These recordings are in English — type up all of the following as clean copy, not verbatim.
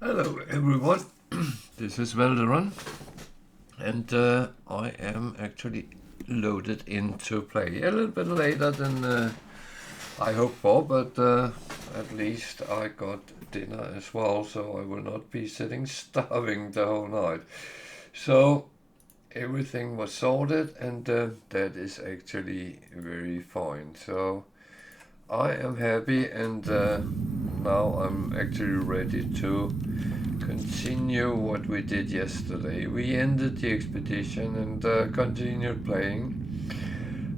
Hello everyone, this is Valderon, and I am actually loaded into play a little bit later than I hoped for, but at least I got dinner as well, so I will not be sitting starving the whole night. So everything was sorted, and that is actually very fine. So I am happy, and now I'm actually ready to continue what we did yesterday. We ended the expedition and continued playing,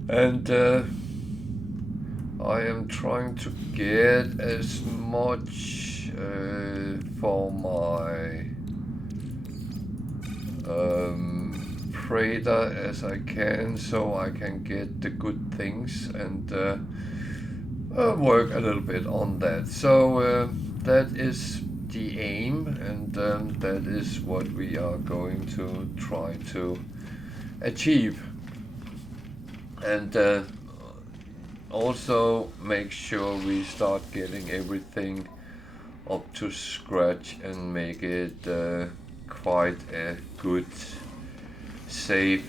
and I am trying to get as much for my Praetor as I can, so I can get the good things and work a little bit on that. So that is the aim, and that is what we are going to try to achieve. And also make sure we start getting everything up to scratch and make it quite a good, safe,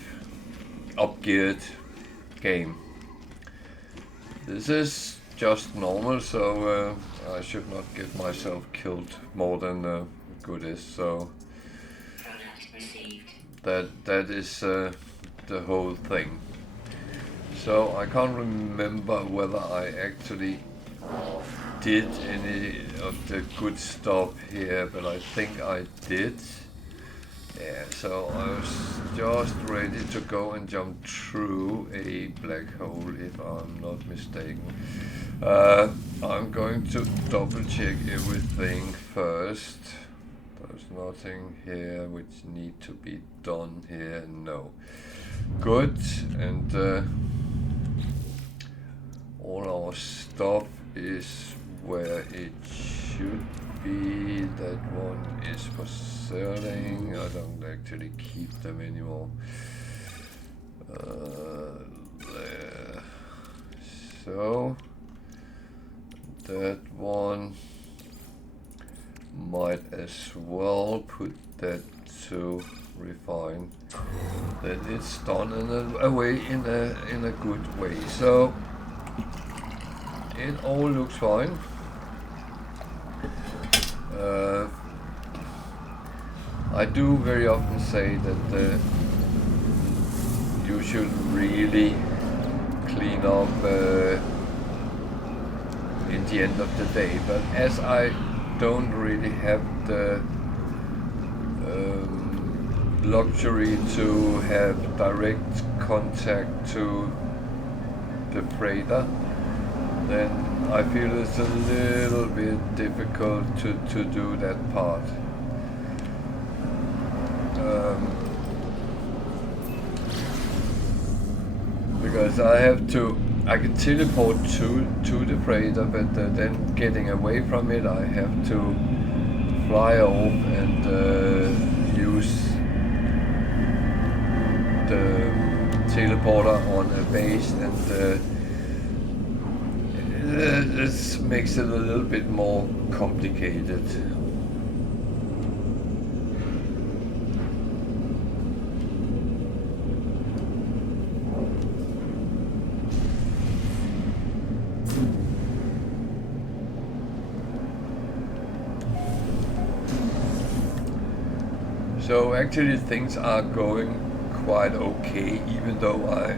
up-geared game. This is just normal, so I should not get myself killed more than good is. So that is the whole thing. So I can't remember whether I actually did any of the good stuff here, but I think I did. Yeah, so I was just ready to go and jump through a black hole, if I'm not mistaken. I'm going to double check everything first. There's nothing here which need to be done here, no. Good, and all our stuff is where it should be. That one is for selling. I don't actually keep them anymore. There. So that one might as well put that to refine. That it's done in a way, in a good way. So it all looks fine. I do very often say that you should really clean up in the end of the day, but as I don't really have the luxury to have direct contact to the freighter, then I feel it's a little bit difficult to do that part. Because I can teleport to the freighter, but then getting away from it, I have to fly off and use the teleporter on a base, and this makes it a little bit more complicated. So actually things are going quite okay, even though I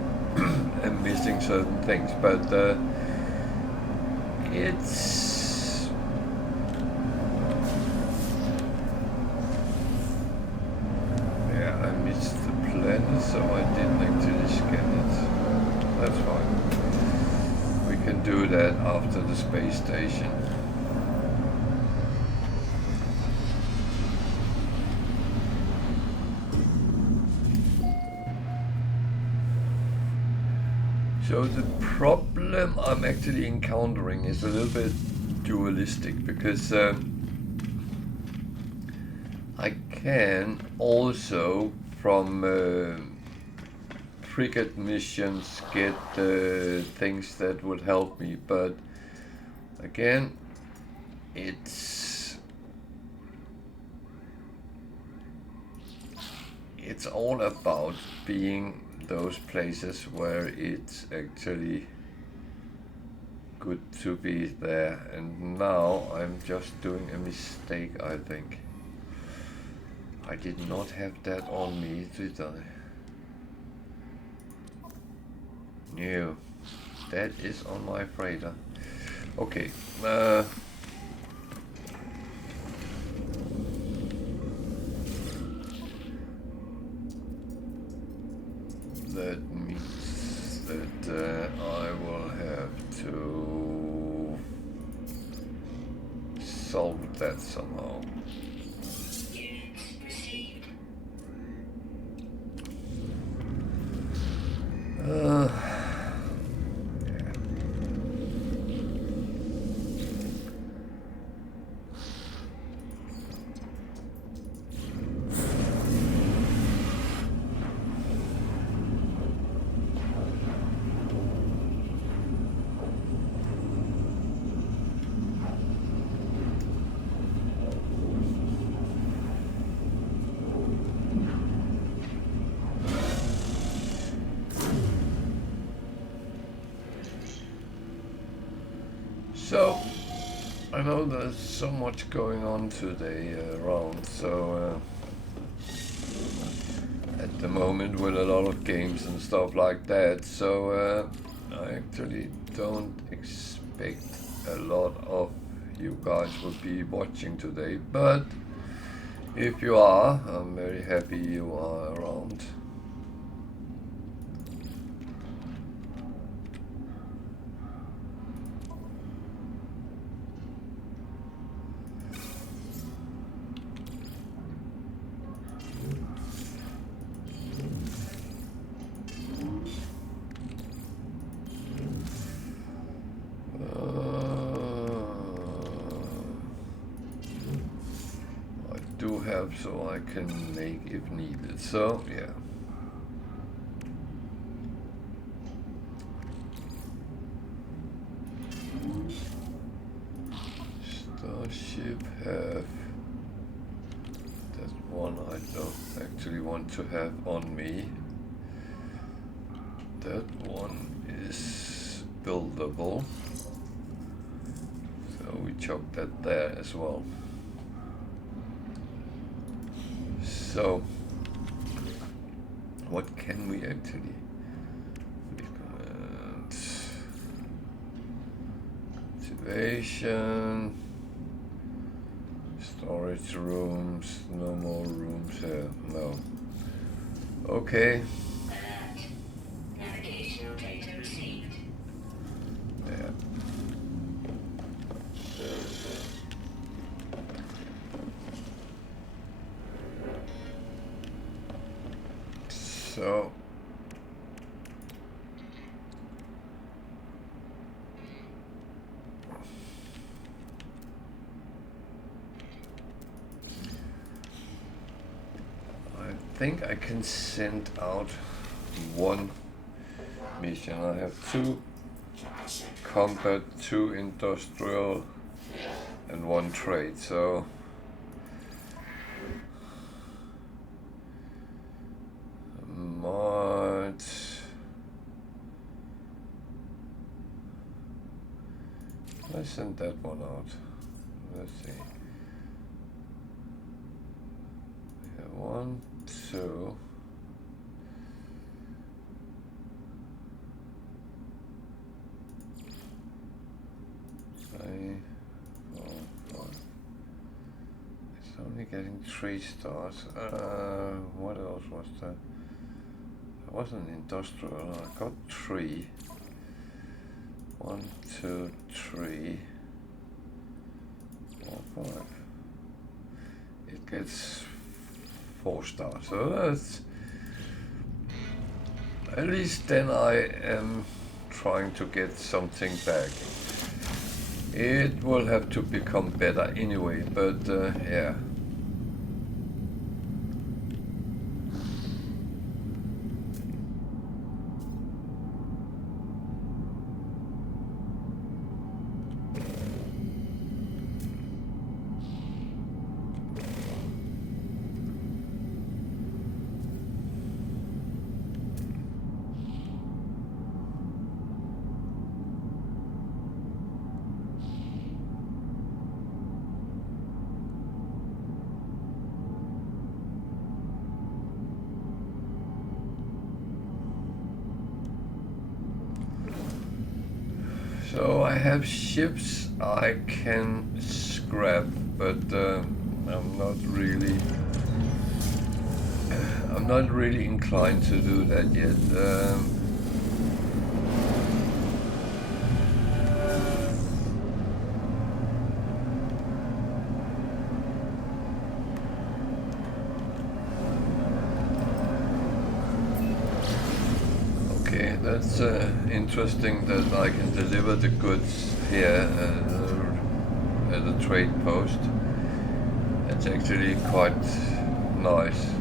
am missing certain things, but it's yeah, I missed the planet, so I didn't actually scan it. That's fine. We can do that after the space station. So the problem I'm actually encountering is a little bit dualistic, because I can also from frigate missions get things that would help me, but again, it's it's all about being those places where it's actually good to be there, and now I'm just doing a mistake, I think. I did not have that on me, did I? No, that is on my radar. Okay, that means that I will have to solve that somehow. So, I know there's so much going on today around, so at the moment with a lot of games and stuff like that, so I actually don't expect a lot of you guys will be watching today, but if you are, I'm very happy you are around. So I can make if needed, so yeah. Starship have that one I don't actually want to have on me. That one is buildable, so we chuck that there as well. So, what can we actually recommend? Cultivation, storage rooms, no more rooms here, no. Okay. Navigational data received. Yeah. So I think I can send out one mission. I have 2 combat, 2 industrial, and 1 trade, so I sent that one out. Let's see. We have 1, 2. 3, 4, 5. It's only getting 3 stars. What else was that? It wasn't industrial. I got 3. 1, 2, 3, 4, 5. It gets 4 stars. So that's at least then I am trying to get something back. It will have to become better anyway, but yeah. I have ships I can scrap, but I'm not really inclined to do that yet. Okay, that's interesting that I can deliver the goods here at a trade post. It's actually quite nice.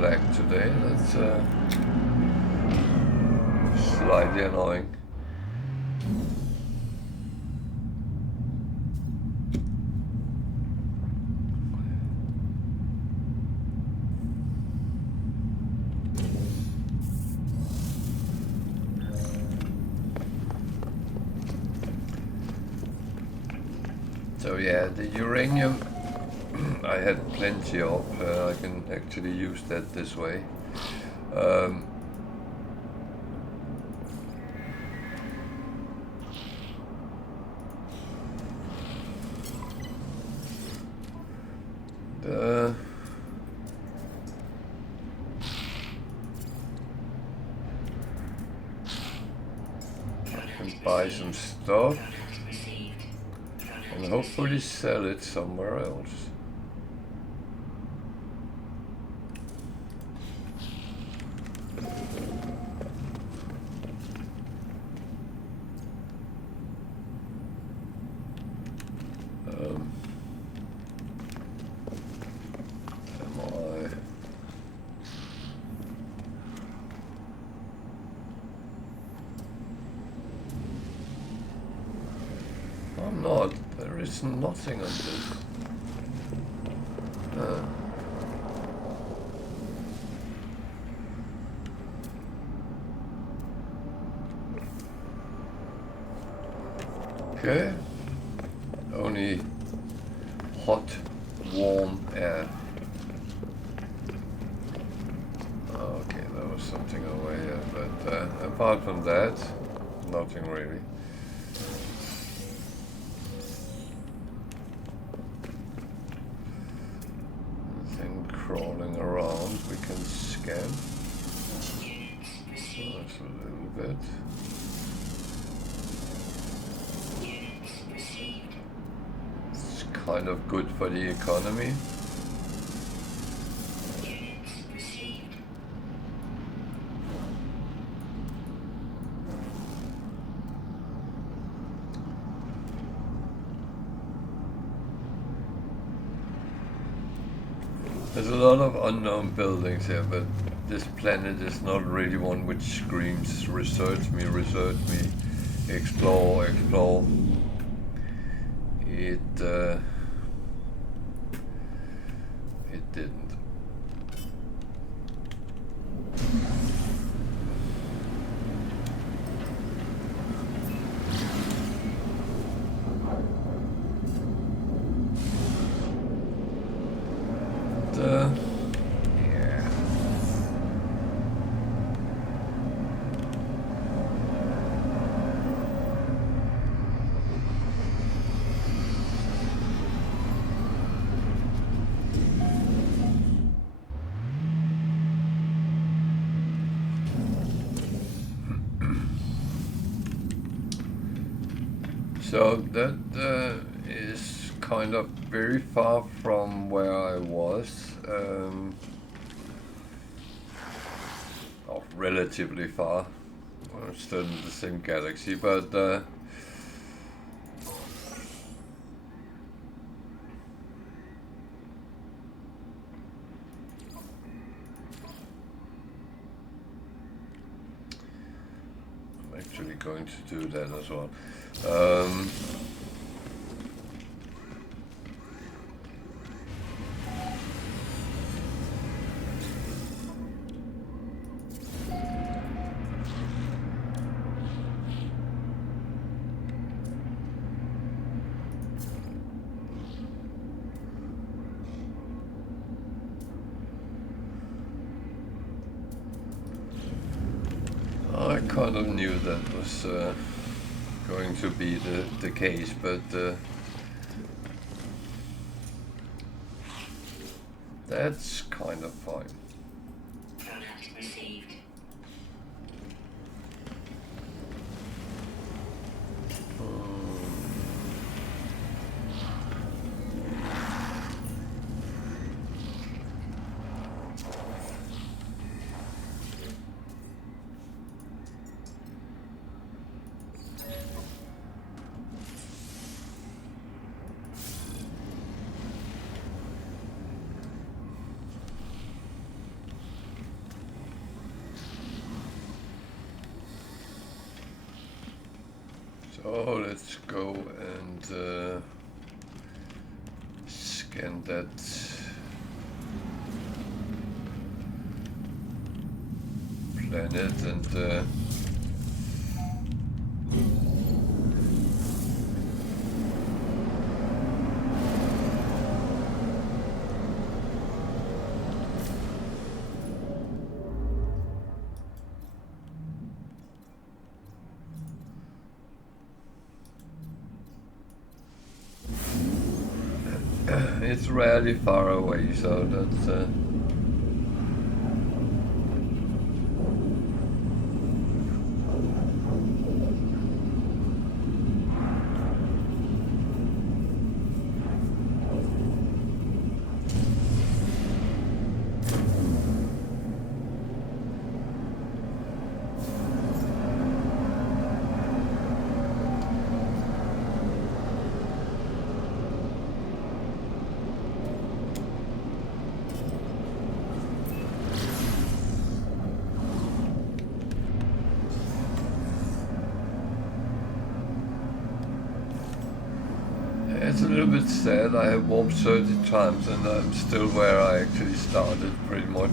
Lag today, that's slightly annoying. So yeah, the uranium I had plenty of. I can actually use that this way. I can buy some stuff and hopefully sell it somewhere else. I'm not. There is nothing on this. Okay. Only hot, warm air. Okay, there was something over here, but apart from that, nothing really. Nothing crawling around we can scan. That's a little bit. It's kind of good for the economy. There's a lot of unknown buildings here, but this planet is not really one which screams, research me, explore. It didn't. Yeah. So that is kind of very far from where I was, or relatively far. We're still in the same galaxy, but I'm actually going to do that as well. kind of knew that was going to be the case, but that's kind of fine. Product received. So let's go and scan that planet and it's rarely far away, so that's it's a little bit sad. I have warped 30 times and I'm still where I actually started, pretty much.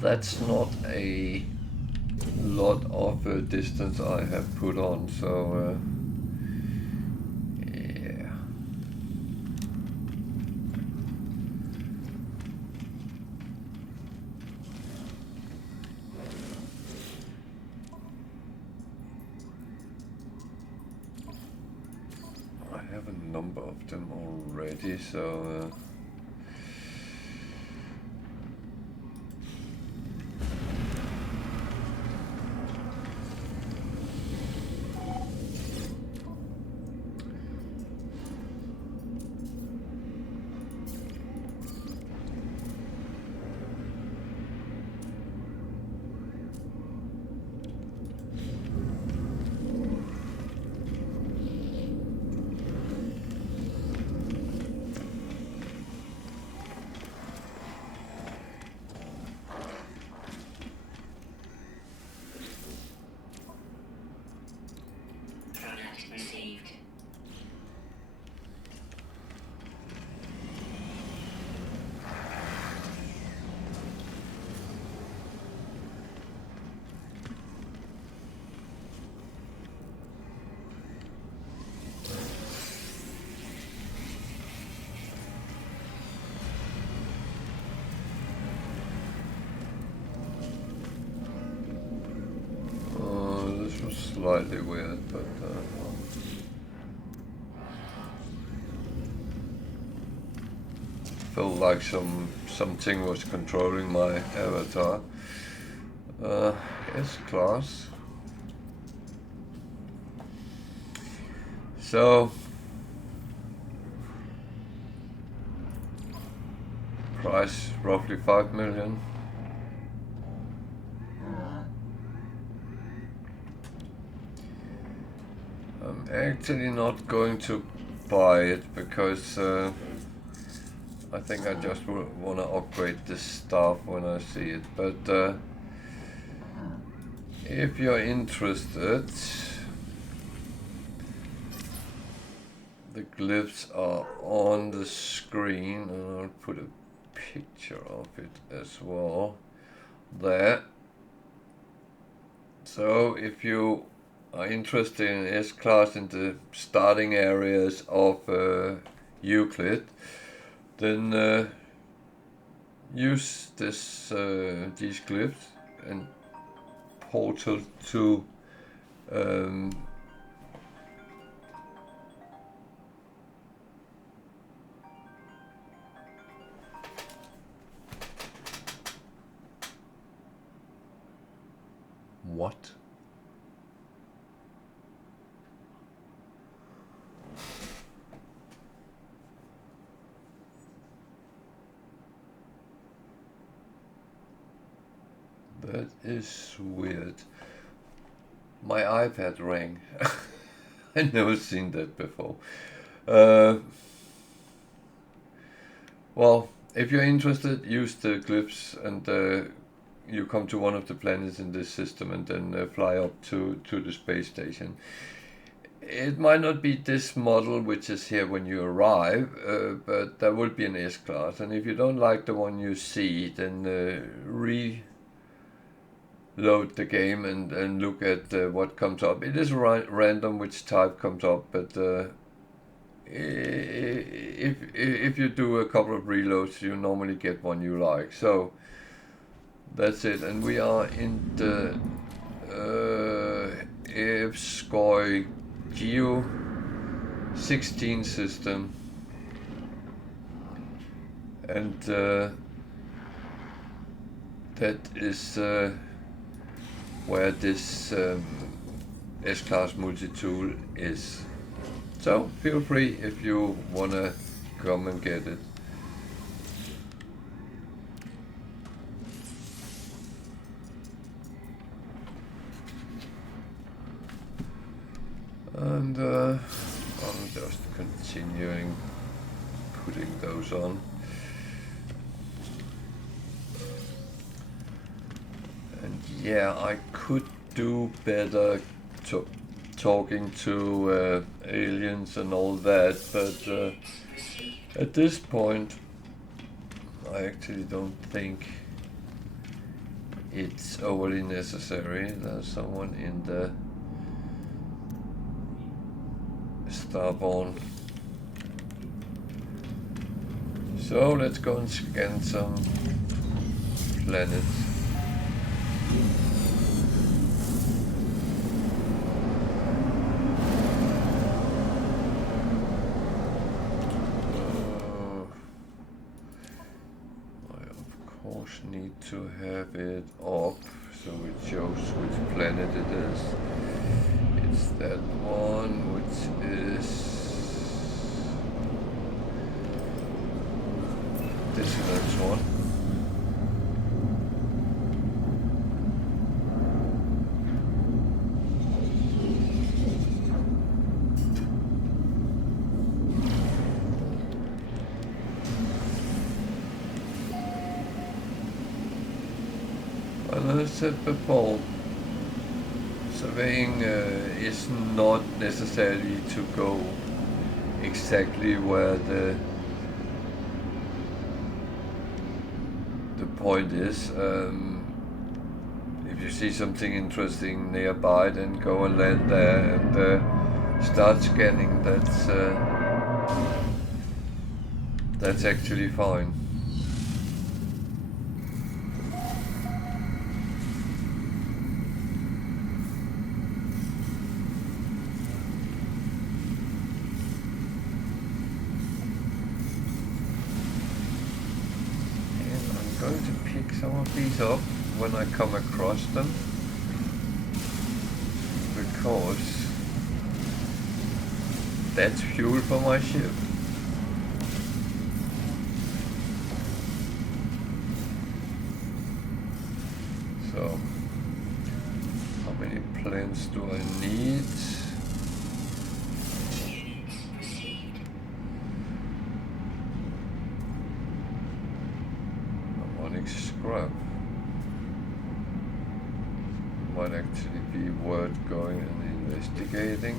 That's not a lot of distance I have put on, so yeah. I have a number of them already, so Product received. this was slightly weird, but felt like something was controlling my avatar. S class. So price roughly 5 million. I'm actually not going to buy it because I think I just want to upgrade this stuff when I see it. But if you're interested, the glyphs are on the screen, and I'll put a picture of it as well there. So if you are interested in S-Class in the starting areas of Euclid, then use these glyphs and portal to what? That is weird. My iPad rang. I've never seen that before. Well, if you're interested, use the glyphs and you come to one of the planets in this system and then fly up to the space station. It might not be this model which is here when you arrive, but there will be an S-Class. And if you don't like the one you see, then reload the game and look at what comes up. It is random which type comes up, but if you do a couple of reloads, you normally get one you like. So that's it, and we are in the Evskoy Geo 16 system, and that is where this S-Class multi-tool is. So feel free if you wanna come and get it. And I'm just continuing putting those on. And yeah, I could do better talking to aliens and all that, but at this point I actually don't think it's overly necessary. There's someone in the Starborn. So let's go and scan some planets. Need to have it up so it shows which planet it is. It's that one, which is dissonance one. As I said before, surveying is not necessarily to go exactly where the point is. If you see something interesting nearby, then go and land there and start scanning. That's actually fine. Some of these up when I come across them, because that's fuel for my ship. So, how many planes do I need? Scrap. Might actually be worth going and investigating.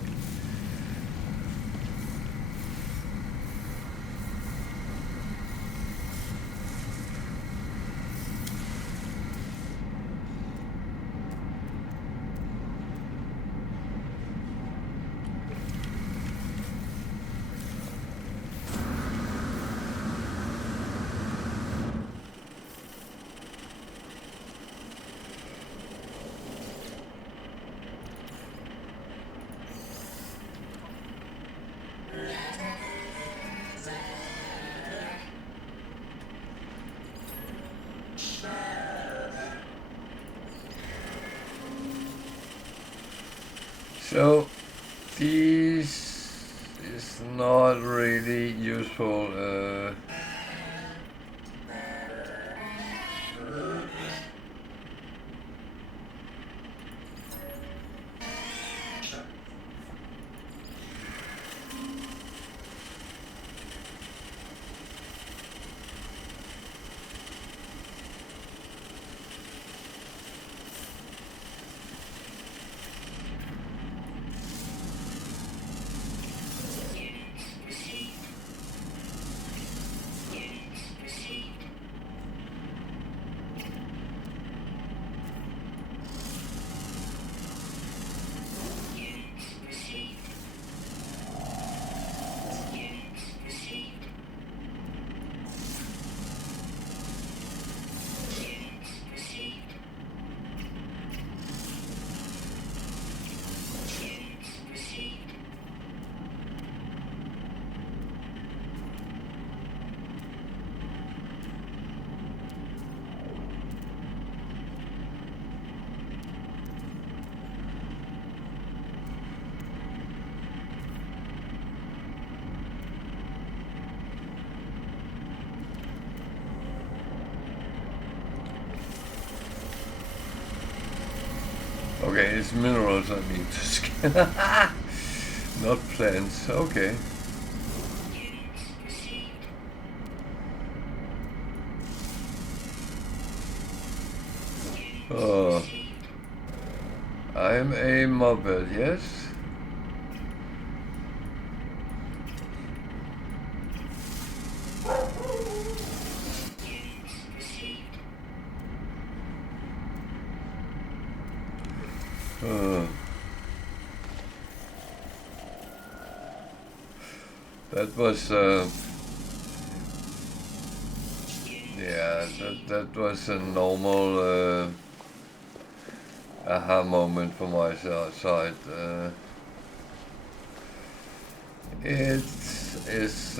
So this is not really useful. Okay, it's minerals I need to scan. Not plants. Okay. Oh. I'm a mobile, yes? That was, yeah, that was a normal aha moment for my side. It is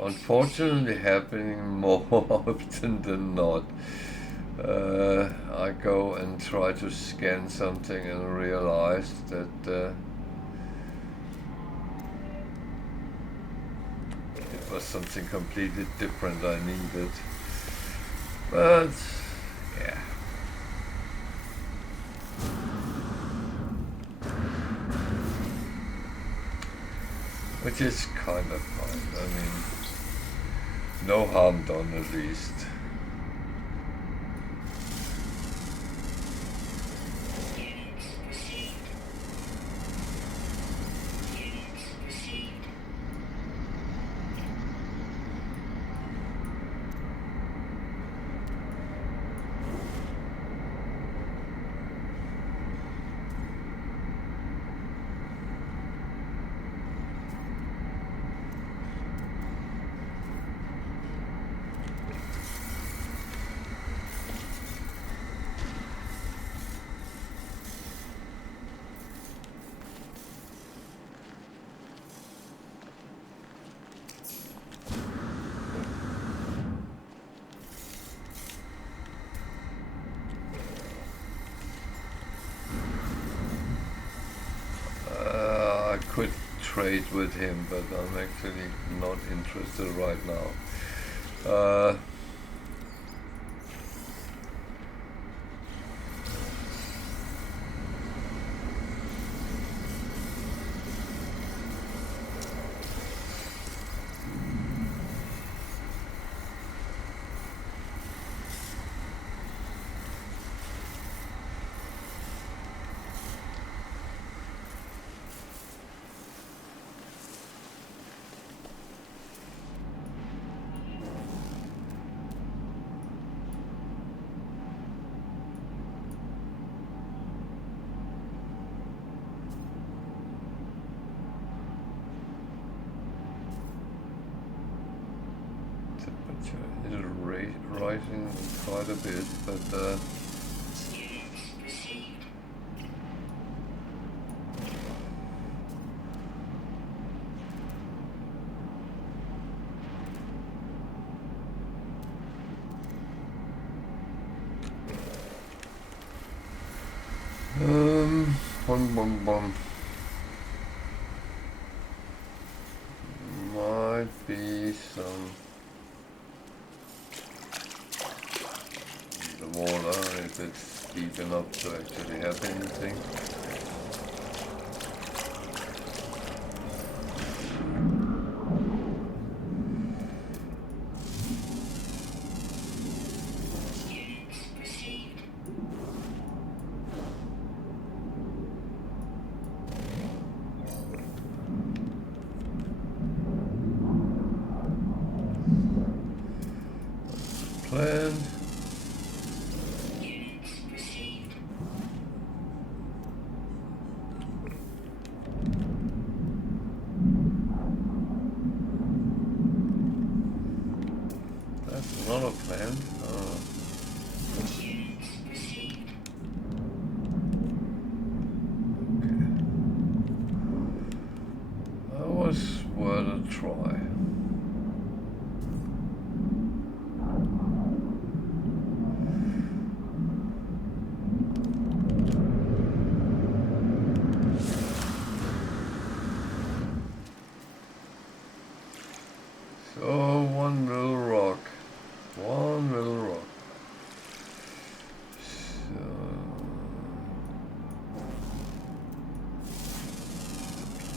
unfortunately happening more often than not. I go and try to scan something and realize that it was something completely different I needed. But yeah. Which is kind of fine. I mean, no harm done at least. I could trade with him, but I'm actually not interested right now. It's rising quite a bit, but Bum bum bum. Might be some the water if it's deep enough to actually have anything. Plan. That's not a plan. That was worth a try. So one little rock. One little rock. So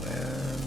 plan.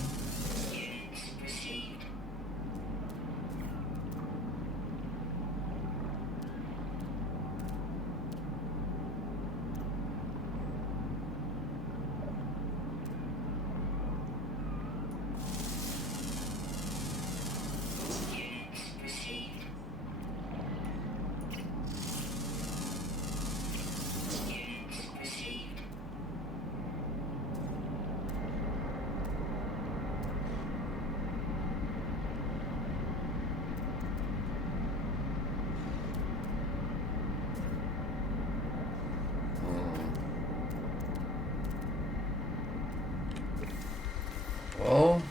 Well,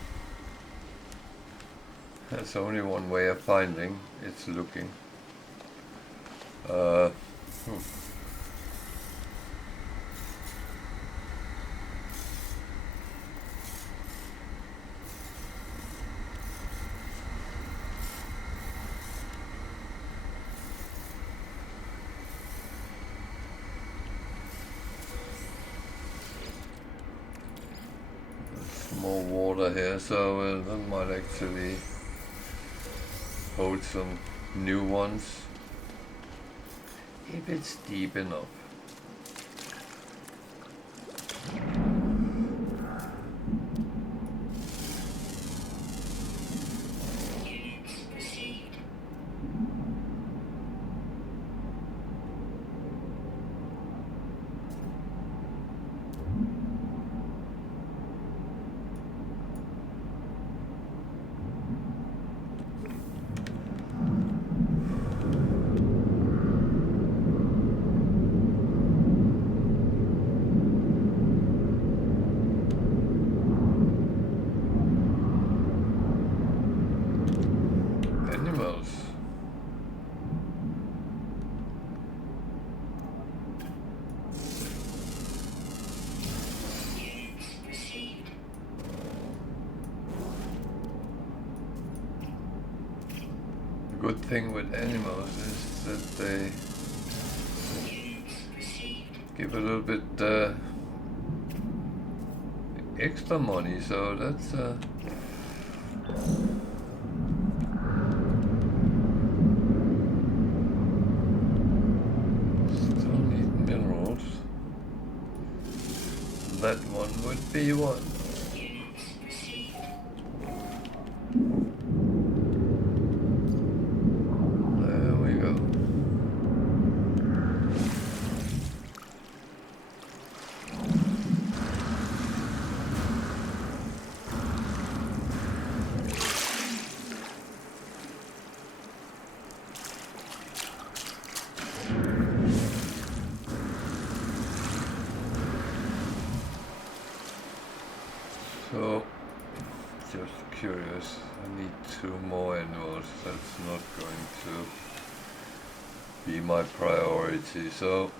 that's only one way of finding. It's looking. More water here, so that might actually hold some new ones if it's deep enough. Good thing with animals is that they give a little bit extra money, so that's still need minerals. That one would be one. So, just curious, I need 2 more animals. That's not going to be my priority, so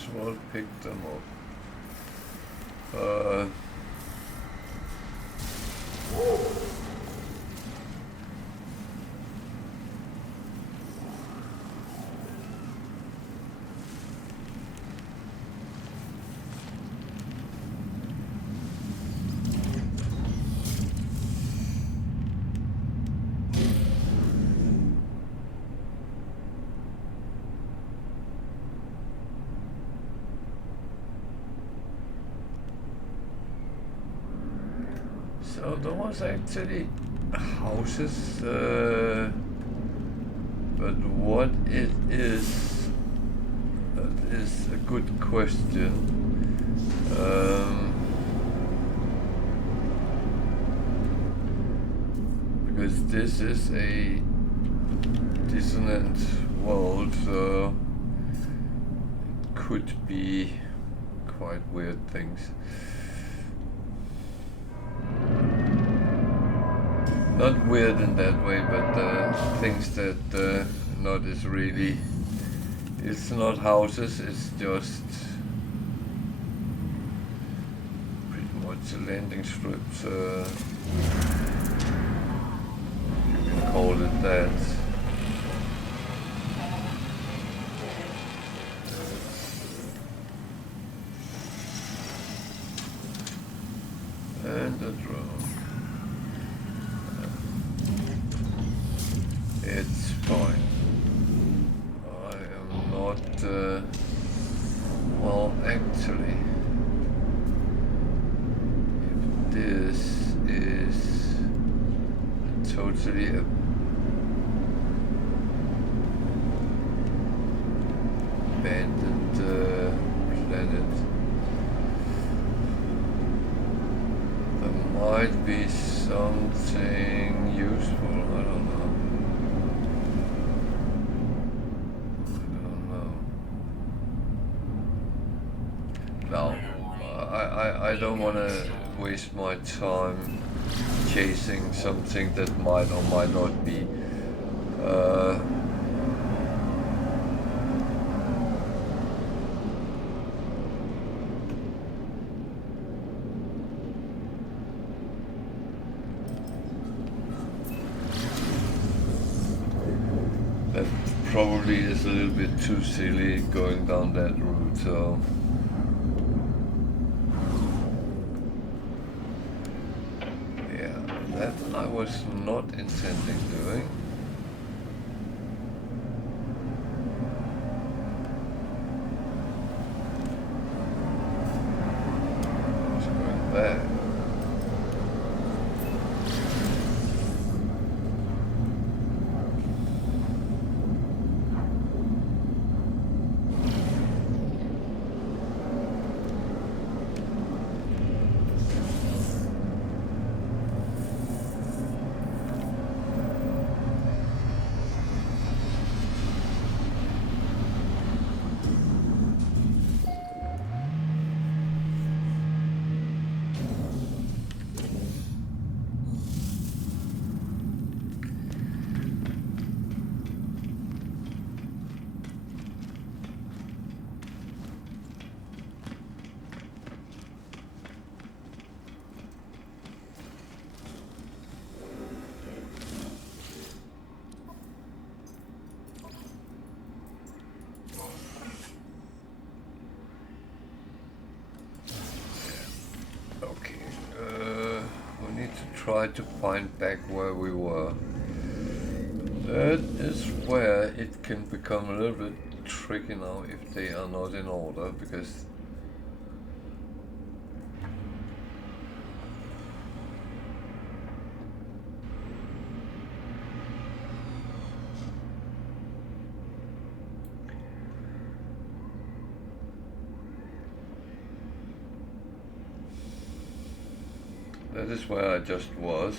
as well pick them up. So there was actually houses, but what it is, that is a good question. Because this is a dissonant world, so it could be quite weird things. Not weird in that way, but things that not is really. It's not houses. It's just pretty much a landing strips. You can call it that. And a drone. It's fine. I am not, well, actually, if this is totally abandoned planet, there might be something useful, I don't know. No, I don't want to waste my time chasing something that might or might not be. That probably is a little bit too silly going down that route, so. That I was not intending doing. Just going back. Try to find back where we were. That is where it can become a little bit tricky now if they are not in order, because that is where I just was,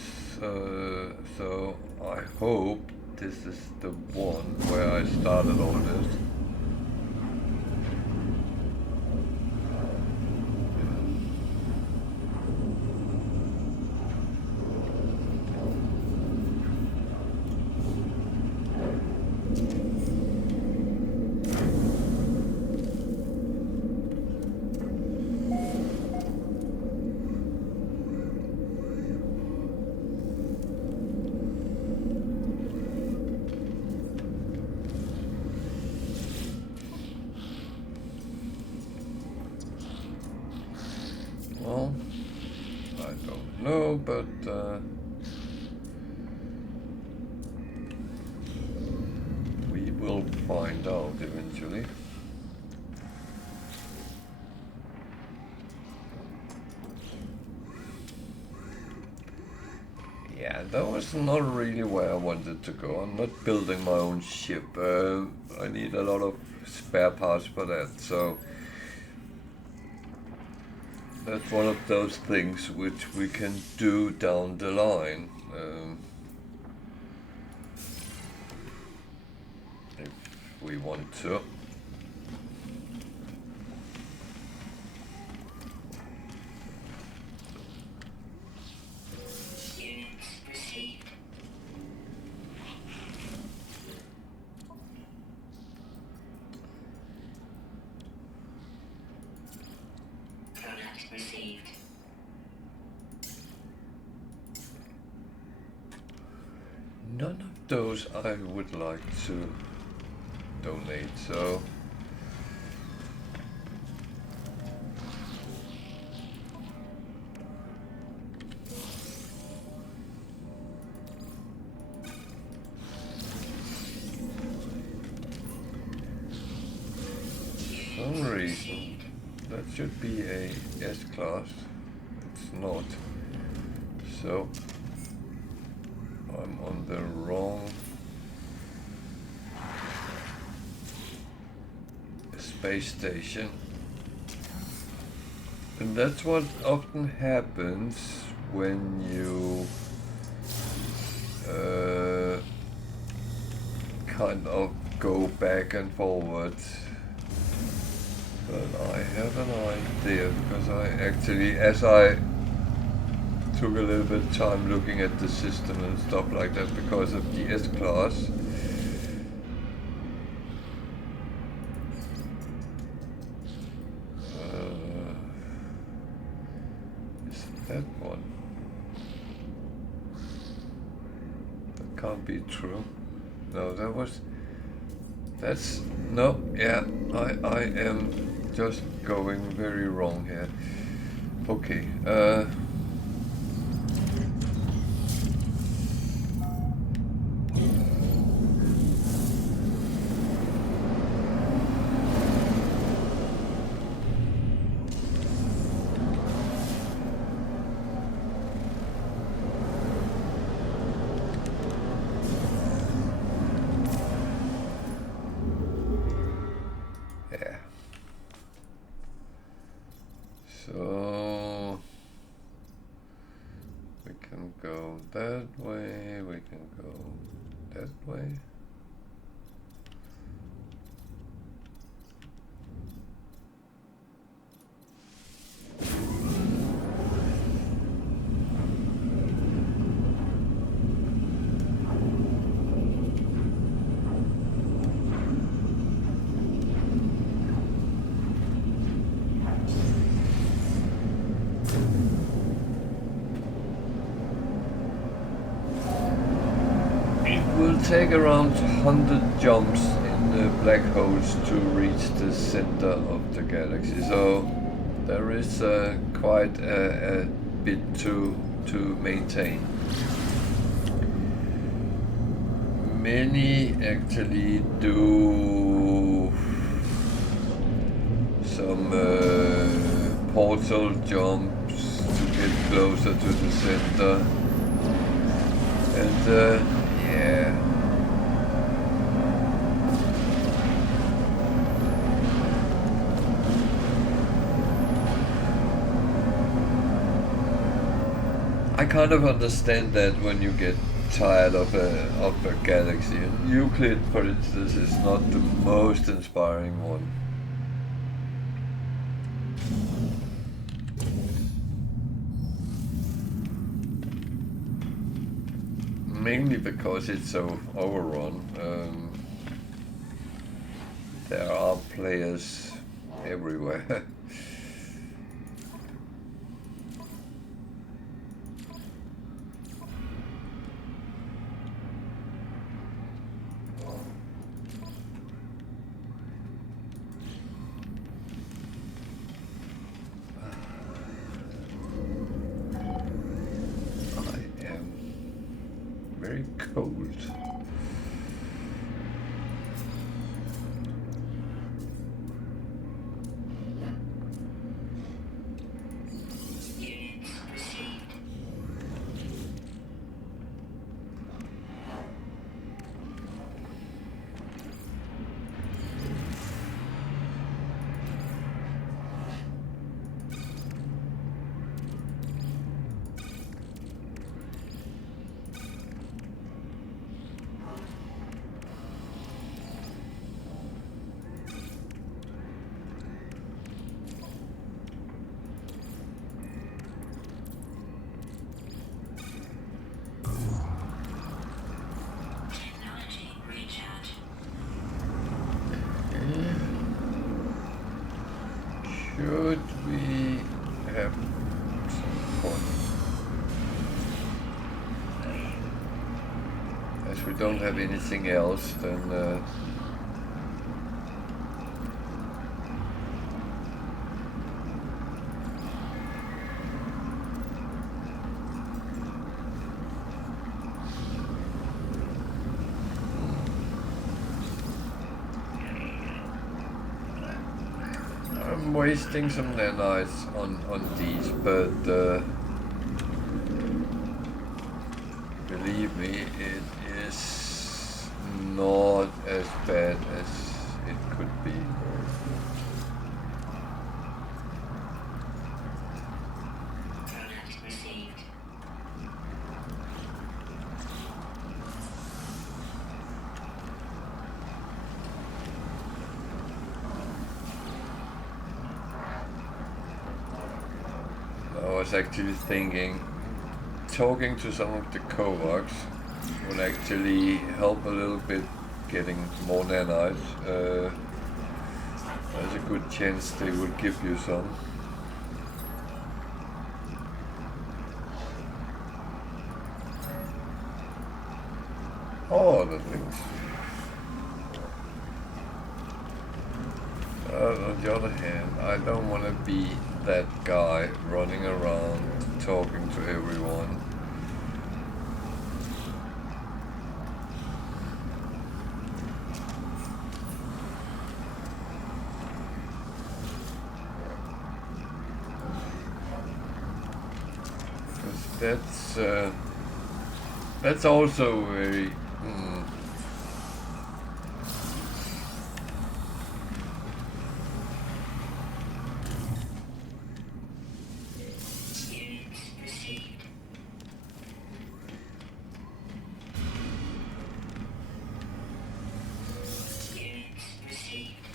so I hope this is the one where I started all this. but we will find out eventually. Yeah, that was not really where I wanted to go. I'm not building my own ship. I need a lot of spare parts for that, so that's one of those things which we can do down the line. If we want to. Units received. Product received. None of those I would like to donate, so for some reason that should be a S-class. It's not. So I'm on the wrong space station. And that's what often happens when you kind of go back and forward. But I have an idea, because I actually, as I took a little bit of time looking at the system and stuff like that because of the S-class, is that one? That can't be true. No, that's, no, yeah, I am just going very wrong here. Okay, yeah. So we can go that way, we can go that way. Take around 100 jumps in the black holes to reach the center of the galaxy, so there is quite a bit to maintain. Many actually do some portal jumps to get closer to the center, and yeah. I kind of understand that when you get tired of a galaxy. Euclid, for instance, is not the most inspiring one. Mainly because it's so overrun. There are players everywhere. very cold. Units received. Technology recharge. Should we have some fun? As we don't have anything else, then I'm wasting some nanites on these, but believe me, it is not as bad as it could be. Product received. I was actually thinking talking to some of the coax would actually help a little bit getting more nanites. There's a good chance they will give you some. Oh, the things. On the other hand, I don't want to be that guy running around talking to everyone. Because that's also very Units received. Units received.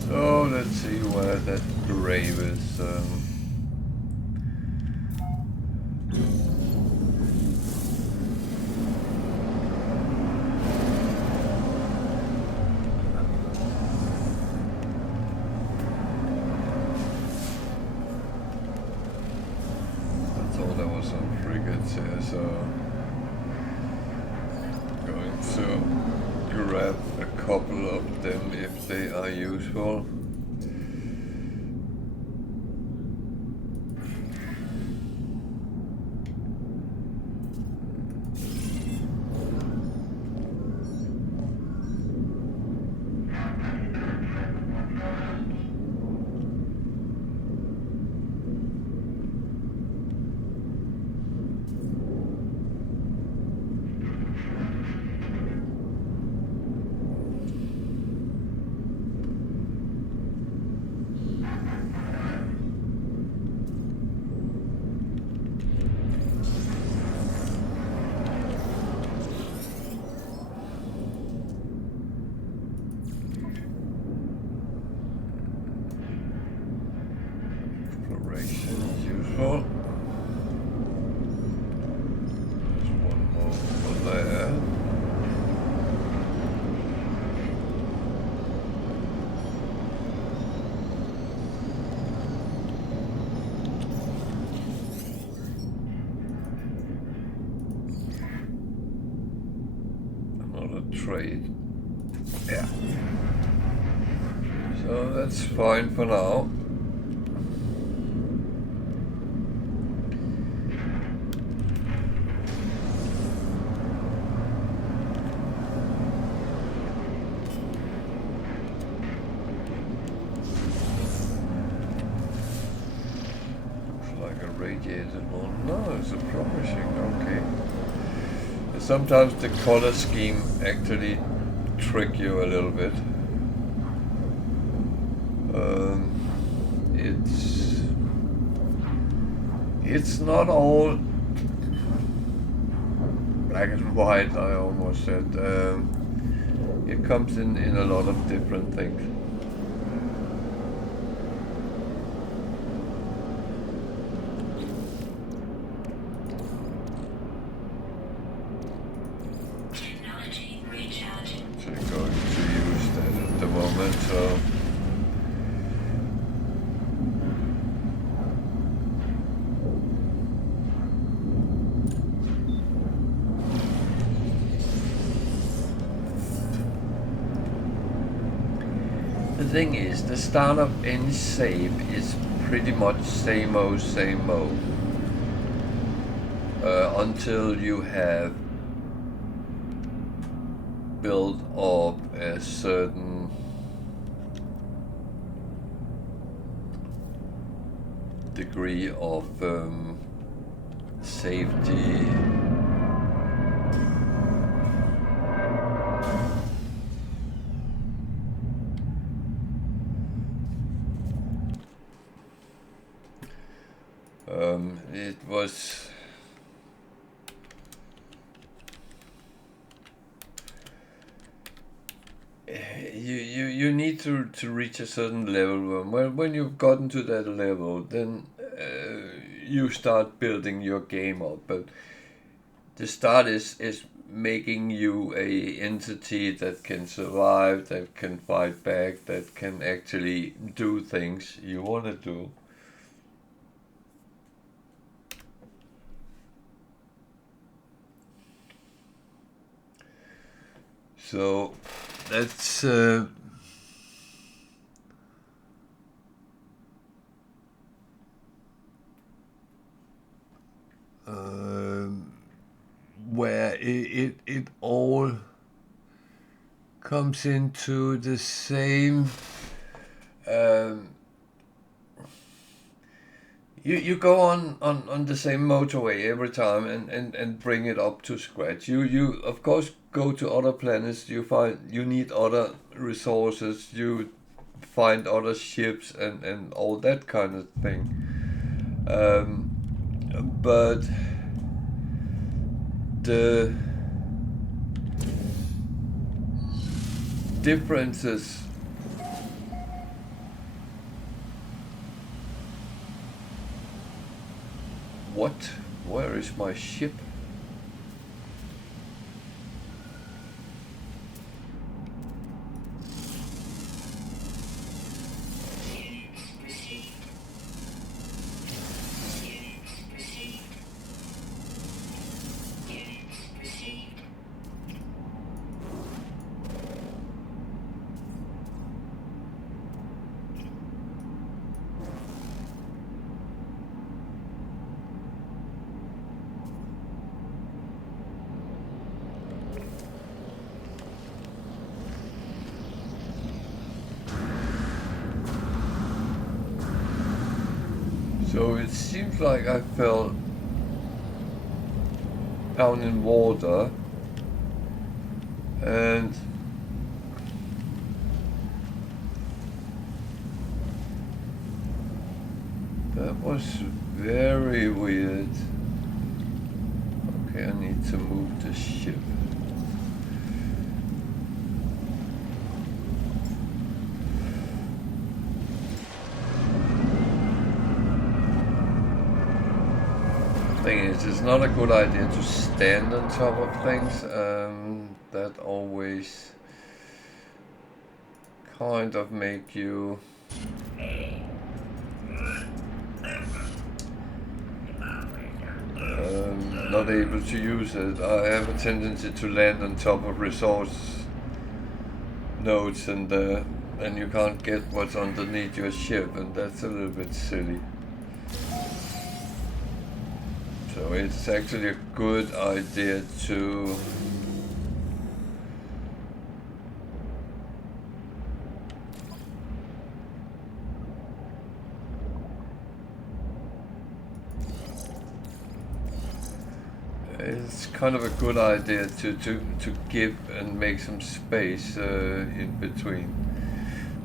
So let's see where that grave is. I thought there was some frigates here, so going to grab a couple of them if they are useful. trade. Yeah. So that's fine for now. Radiated one. No, it's a promising. Okay. Sometimes the color scheme actually trick you a little bit. It's not all black and white. I almost said. It comes in a lot of different things. The thing is, the start of any save is pretty much same old until you have built up a certain degree of safety. It was you need to reach a certain level. When you've gotten to that level, then you start building your game up. But the start is making you a entity that can survive, that can fight back, that can actually do things you want to do. So that's where it all comes into the same. You go on the same motorway every time and bring it up to scratch. You of course go to other planets. You need other resources. You find other ships and all that kind of thing. But the differences What? Where is my ship? So it seems like I fell down in water and that was very weird. Okay, I need to move the ship. Thing is, it's not a good idea to stand on top of things. That always kind of make you not able to use it. I have a tendency to land on top of resource nodes, and you can't get what's underneath your ship, and that's a little bit silly. So it's actually a good idea to it's kind of a good idea to give and make some space in between.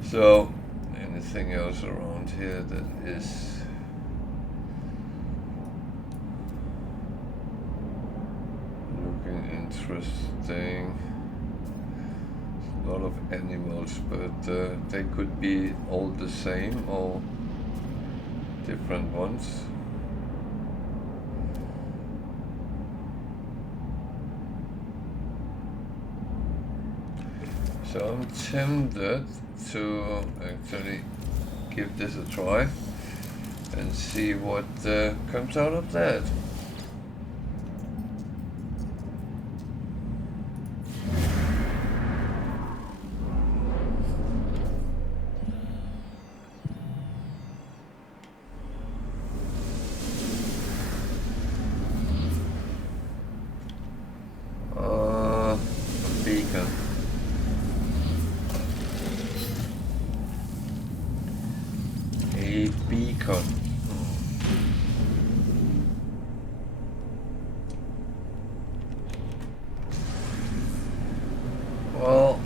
So anything else around here that is looking interesting? A lot of animals, but they could be all the same or different ones. So I'm tempted to actually give this a try and see what comes out of that. Beacon. A beacon. Well,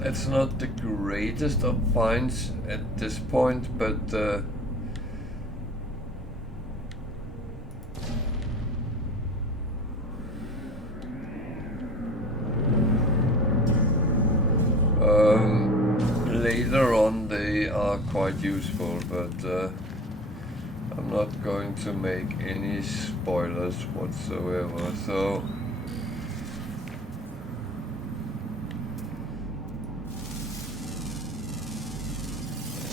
it's not the greatest of finds at this point, but later on they are quite useful, but I'm not going to make any spoilers whatsoever, so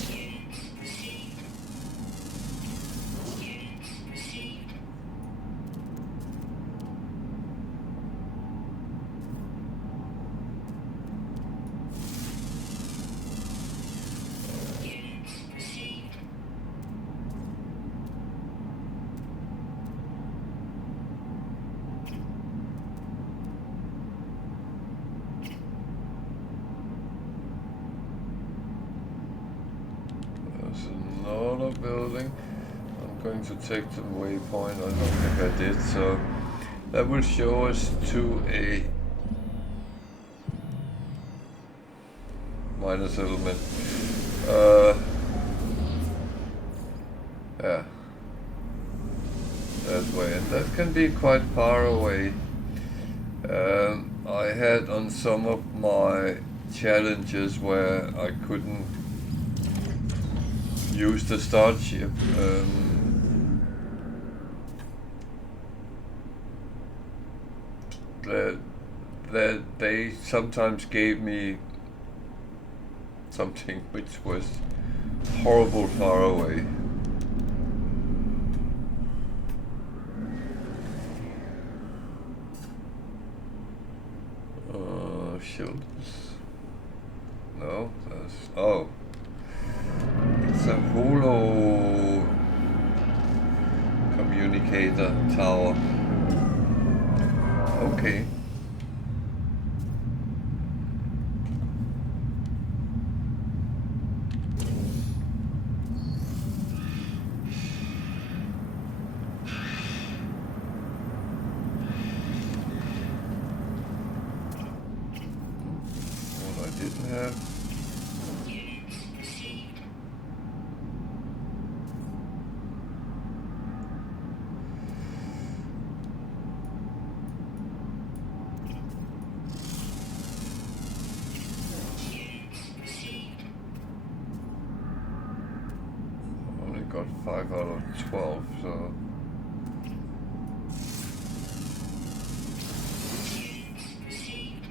Units received. Units received. Units received. there's another building. I'm going to take the waypoint. I don't think I did, so that will show us to a minor settlement. Yeah, that way, and that can be quite far away. I had on some of my challenges where I couldn't use the start ship. That they sometimes gave me something which was horrible far away. Shields. No, that's it's a holo communicator tower. Okay. What I didn't have. Units received. Units received. Only got 5 out of 12, so Units received.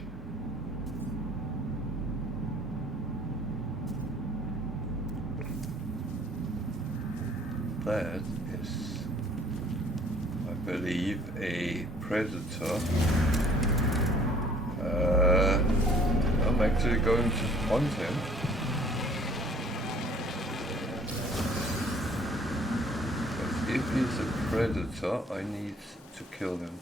that is, I believe, a predator. I'm actually going to hunt him. Because if he's a predator, I need to kill him.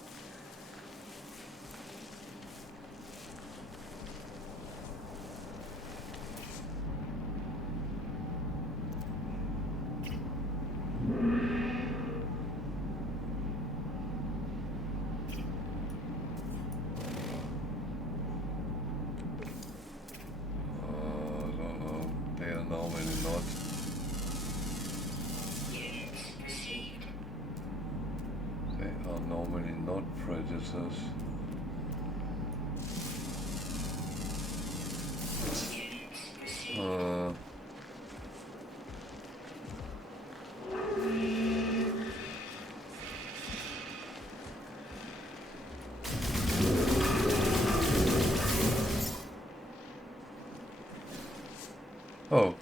Oh.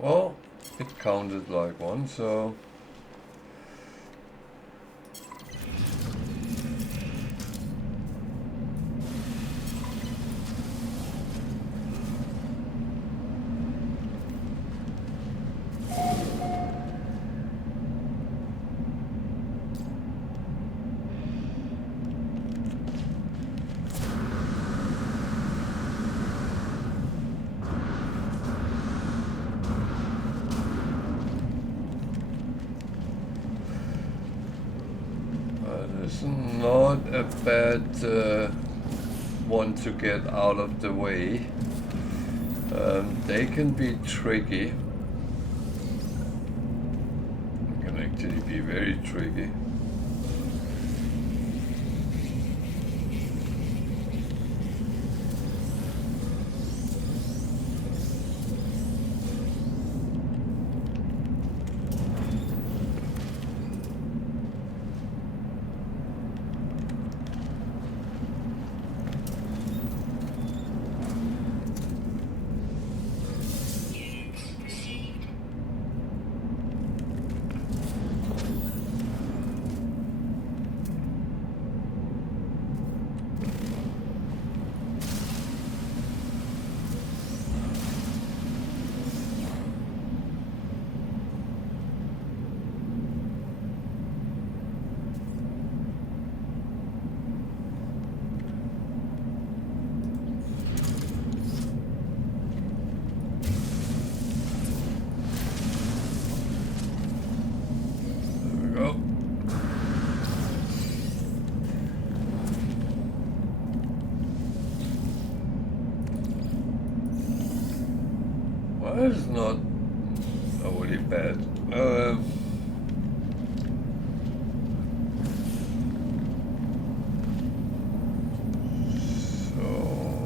Well, it counted like one, so... It's not a bad one to get out of the way. They can be tricky. They can actually be very tricky. It's not really bad. So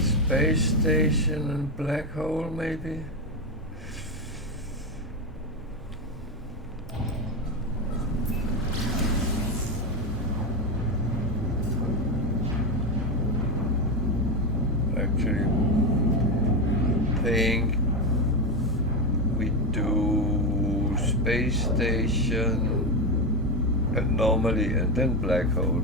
space station and black hole, maybe. Actually, think we do space station anomaly and then black hole.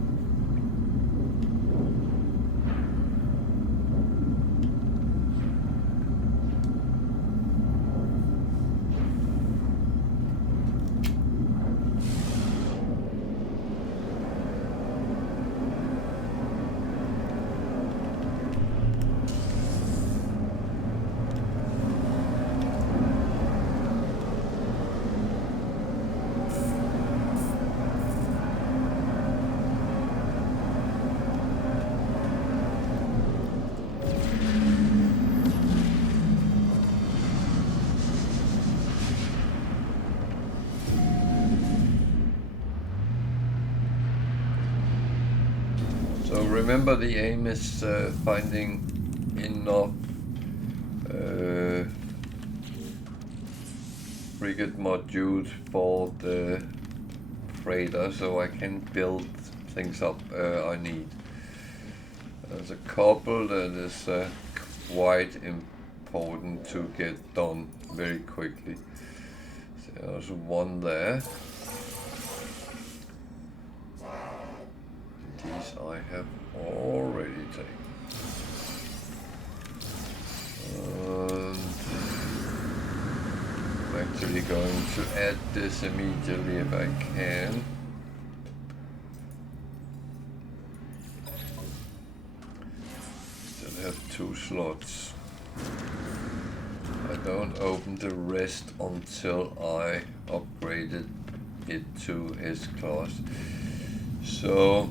So remember, the aim is finding enough frigate modules for the freighter so I can build things up I need. There's a couple that is quite important to get done very quickly. So there's one there. These I have already taken. And I'm actually going to add this immediately if I can. Still have 2 slots. I don't open the rest until I upgraded it to S-Class. So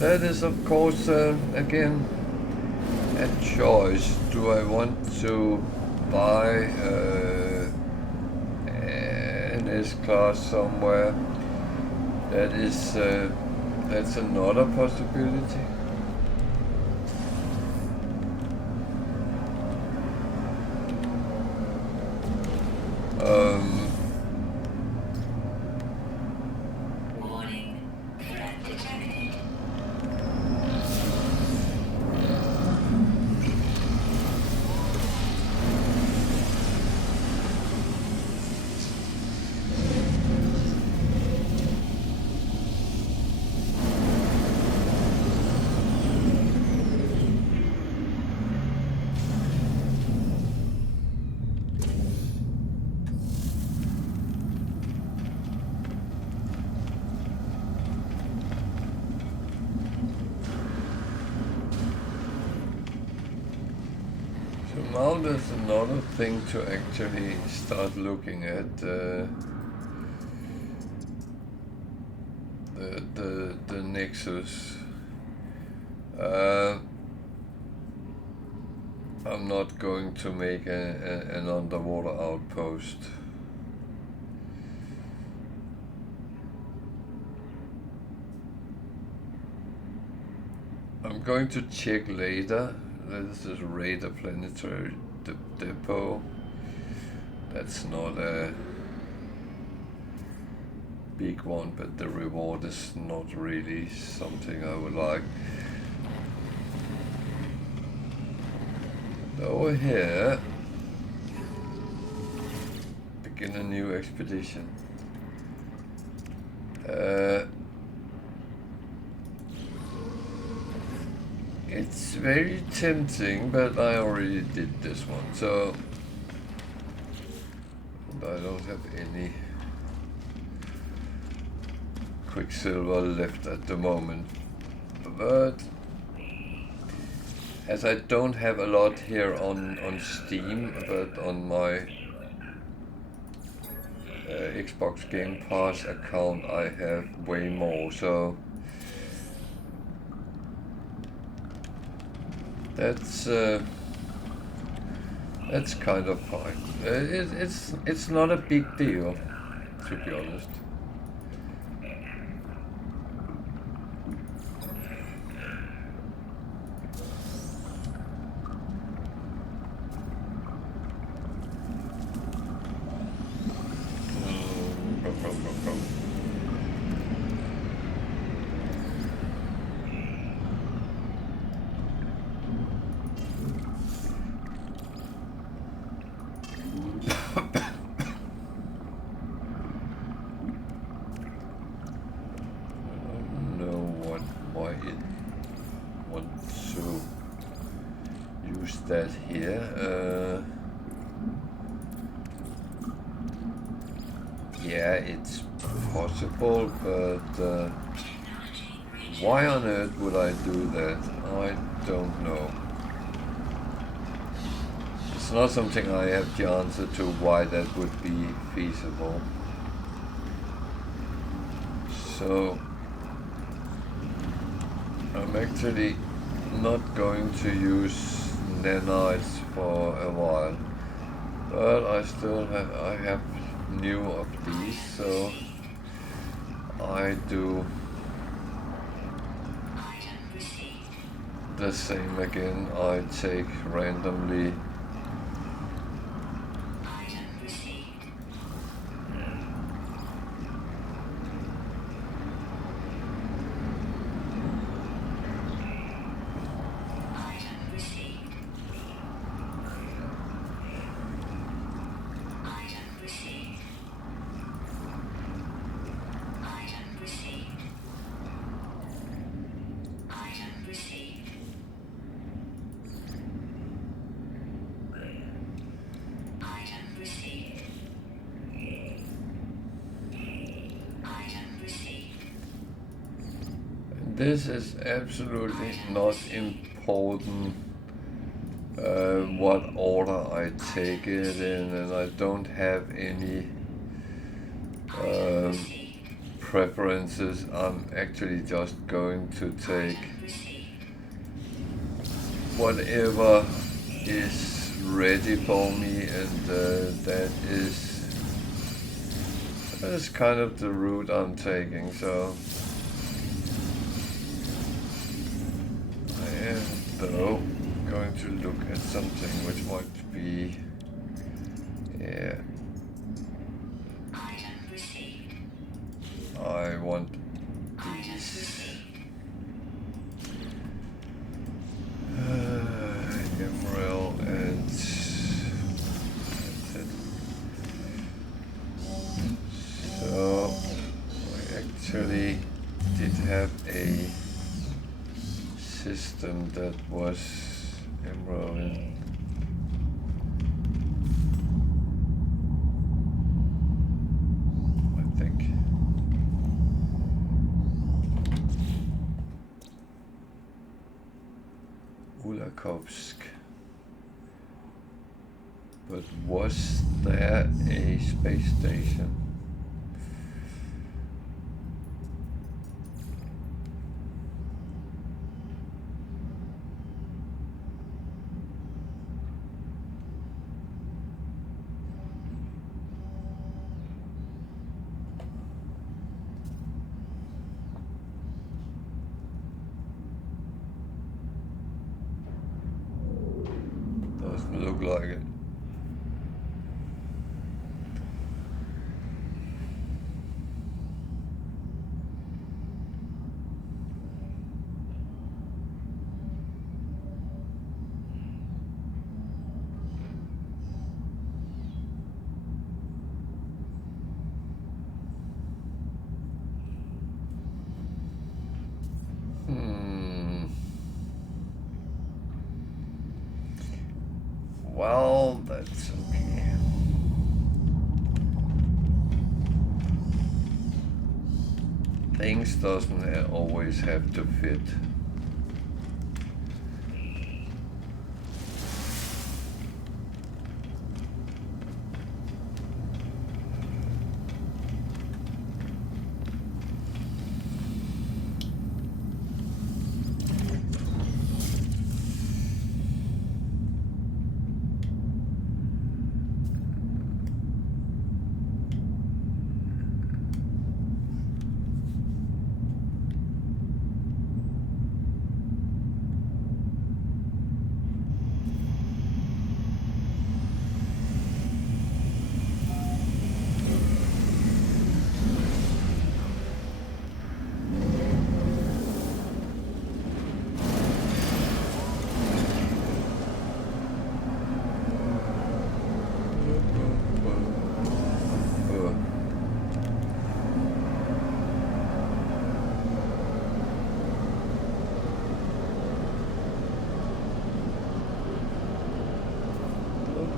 that is of course again a choice. Do I want to buy an S-Class somewhere? That is that's another possibility. Warning. Threat detected. Now there's another thing to actually start looking at. The Nexus. I'm not going to make an underwater outpost. I'm going to check later. This is Raider Planetary Depot. That's not a big one, but the reward is not really something I would like. Over here, begin a new expedition. It's very tempting, but I already did this one, so I don't have any Quicksilver left at the moment. But as I don't have a lot here on Steam, but on my Xbox Game Pass account I have way more, so that's kind of fine. It's not a big deal, to be honest. That here, yeah, it's possible, but why on earth would I do that? I don't know. It's not something I have the answer to why that would be feasible. So I'm actually not going to use nanites for a while, but I have new of these, so I do the same again. I take randomly this is absolutely not important what order I take it in, and I don't have any preferences. I'm actually just going to take whatever is ready for me, and that is kind of the route I'm taking. So I am though going to look at something which might be, yeah, I want these emerald, and that's it. So I actually did have a system that was emerald in. I think. Ulakovsk. But was there a space station? Doesn't look like it. Well, that's okay. Things doesn't always have to fit.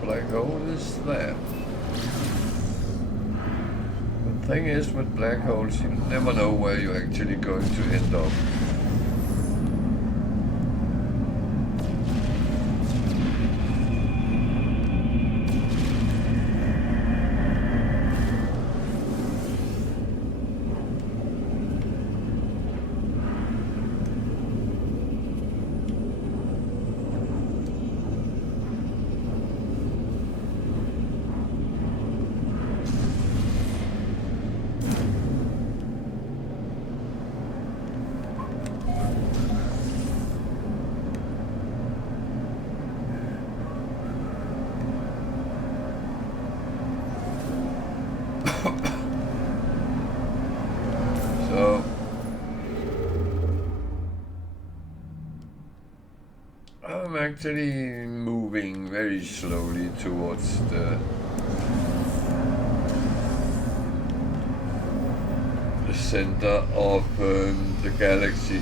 Black hole is there. The thing is, with black holes, you never know where you're actually going to end up. So I'm actually moving very slowly towards the center of the galaxy.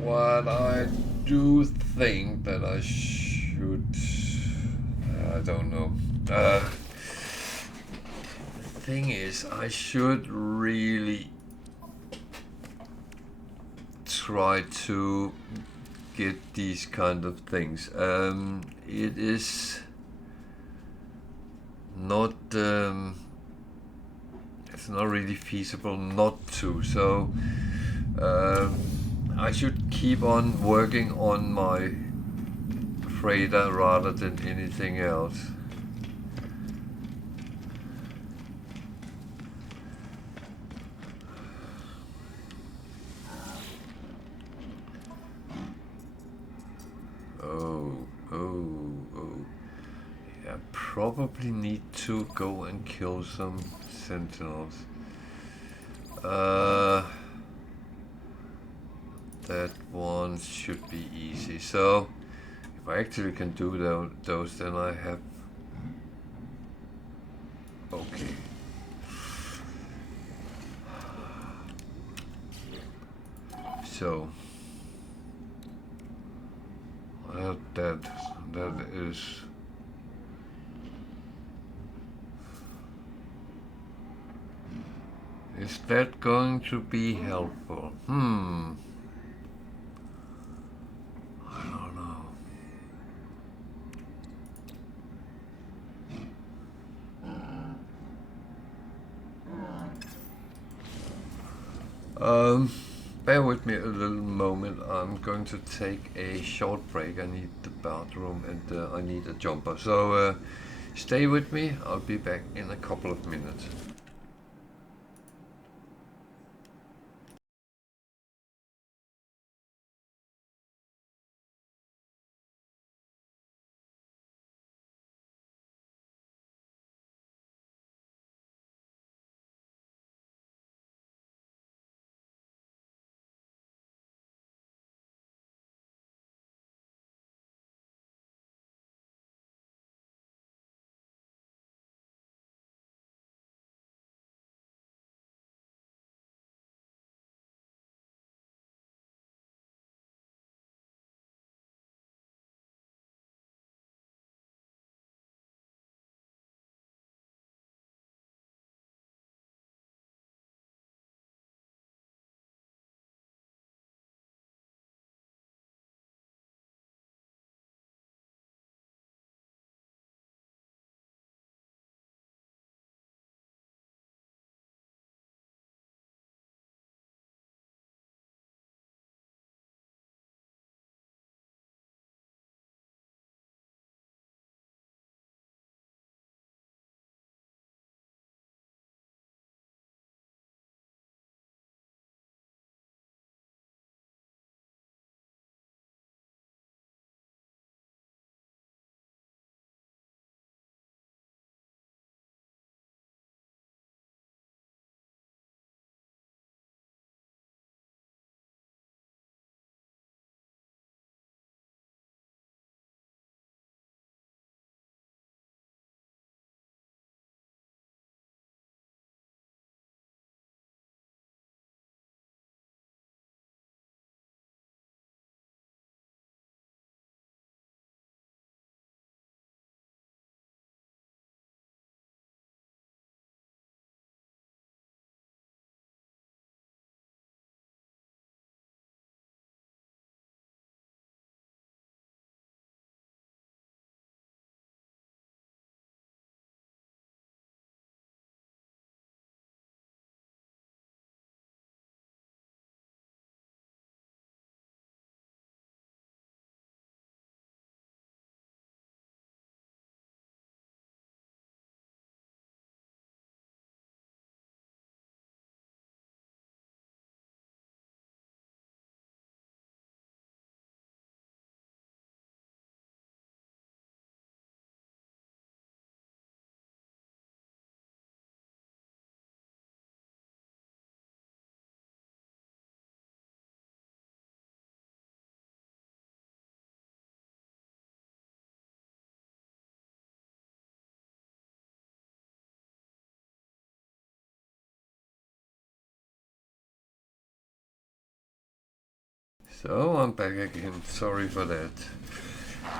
What I do think that I should, I don't know. The thing is, I should really try to get these kind of things. It is not it's not really feasible not to, so I should keep on working on my freighter rather than anything else. Oh. I probably need to go and kill some sentinels. That one should be easy. So, if I actually can do those, then I have... Okay. So, that is... Is that going to be helpful? I don't know. Bear with me a little moment. I'm going to take a short break. I need the bathroom and I need a jumper. So stay with me. I'll be back in a couple of minutes. So I'm back again. Sorry for that.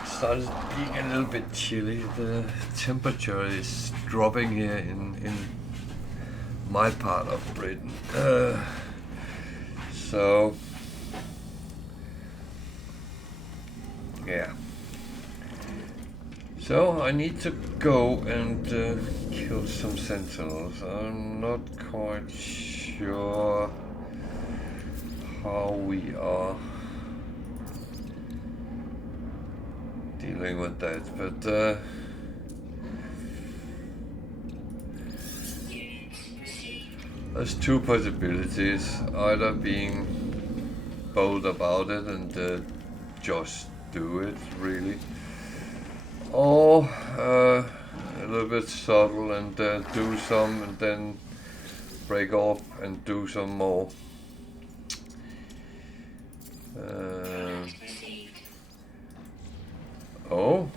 Started being a little bit chilly. The temperature is dropping here in my part of Britain. So yeah. So I need to go and kill some sentinels. I'm not quite sure how we are dealing with that, but there's two possibilities: either being bold about it and just do it, really, or a little bit subtle and do some and then break off and do some more. Oh,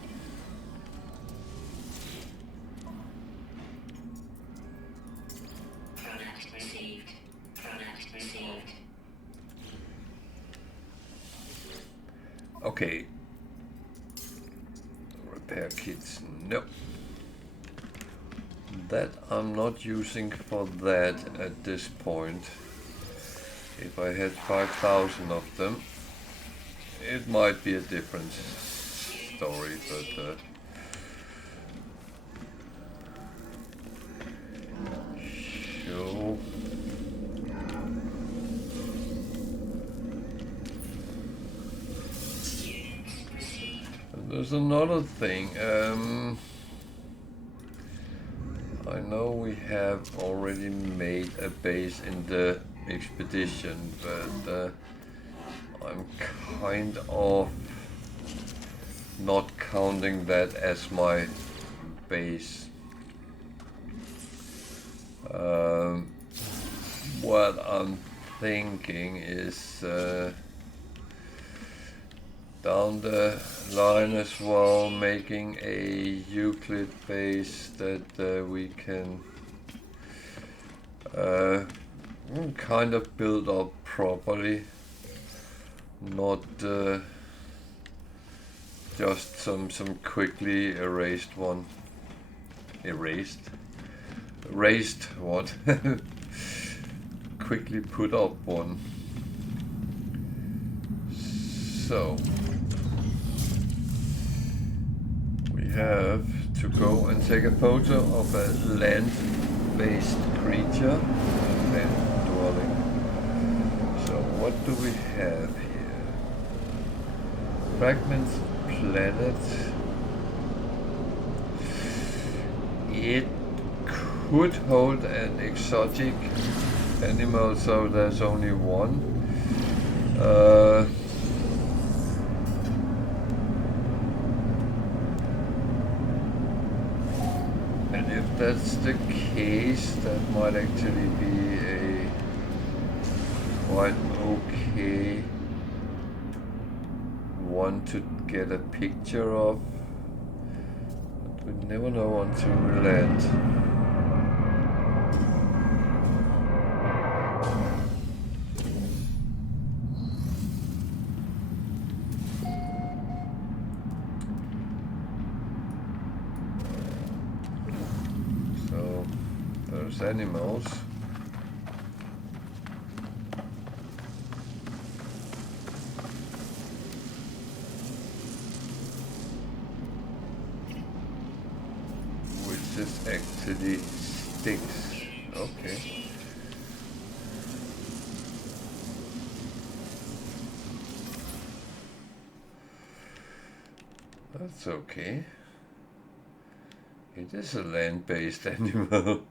okay. Repair kits, no. That I'm not using for that at this point. If I had 5,000 of them, it might be a different story, but sure. And there's another thing. I know we have already made a base in the expedition, but I'm kind of not counting that as my base. What I'm thinking is down the line as well, making a Euclid base that we can kind of build up properly, not just some quickly erased one. Erased what? Quickly put up one. So we have to go and take a photo of a land-based creature, land dwelling. So what do we have here? Fragments planet. It could hold an exotic animal, so there's only one. And if that's the case, that might actually be a quite okay one to get a picture of. But we never know until we land. So there's animals. Which is actually sticks. Okay. That's okay. It is a land-based animal.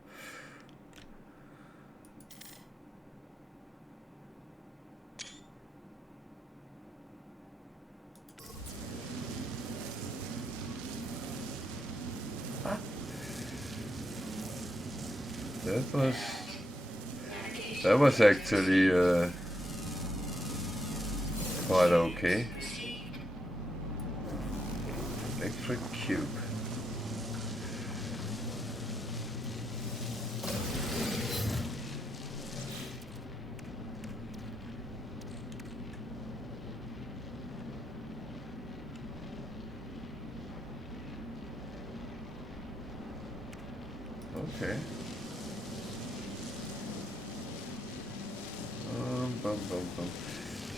That was actually quite okay. Electric cube. Okay.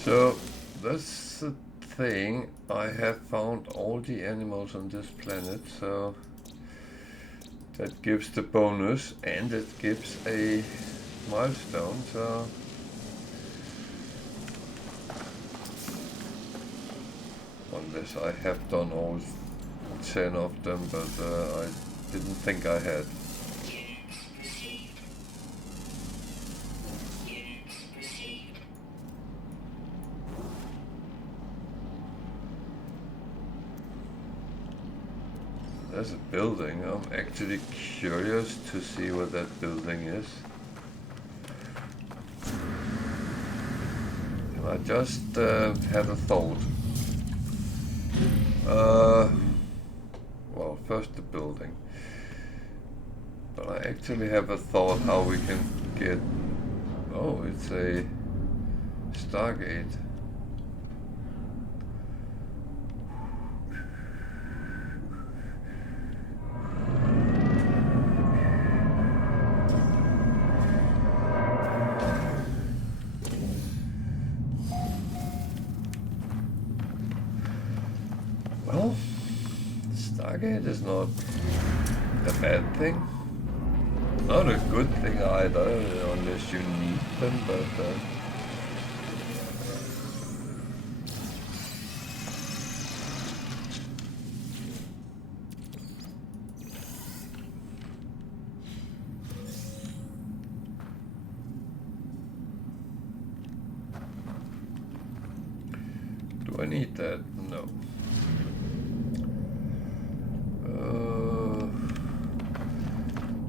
So that's the thing. I have found all the animals on this planet, so that gives the bonus and it gives a milestone. So unless I have done all 10 of them, but I didn't think I had. There's a building. I'm actually curious to see what that building is. And I just had a thought. Well, first the building. But I actually have a thought how we can get... Oh, it's a Stargate. Well, Stargate is not a bad thing. Not a good thing either, unless you need them, but... do I need that? No.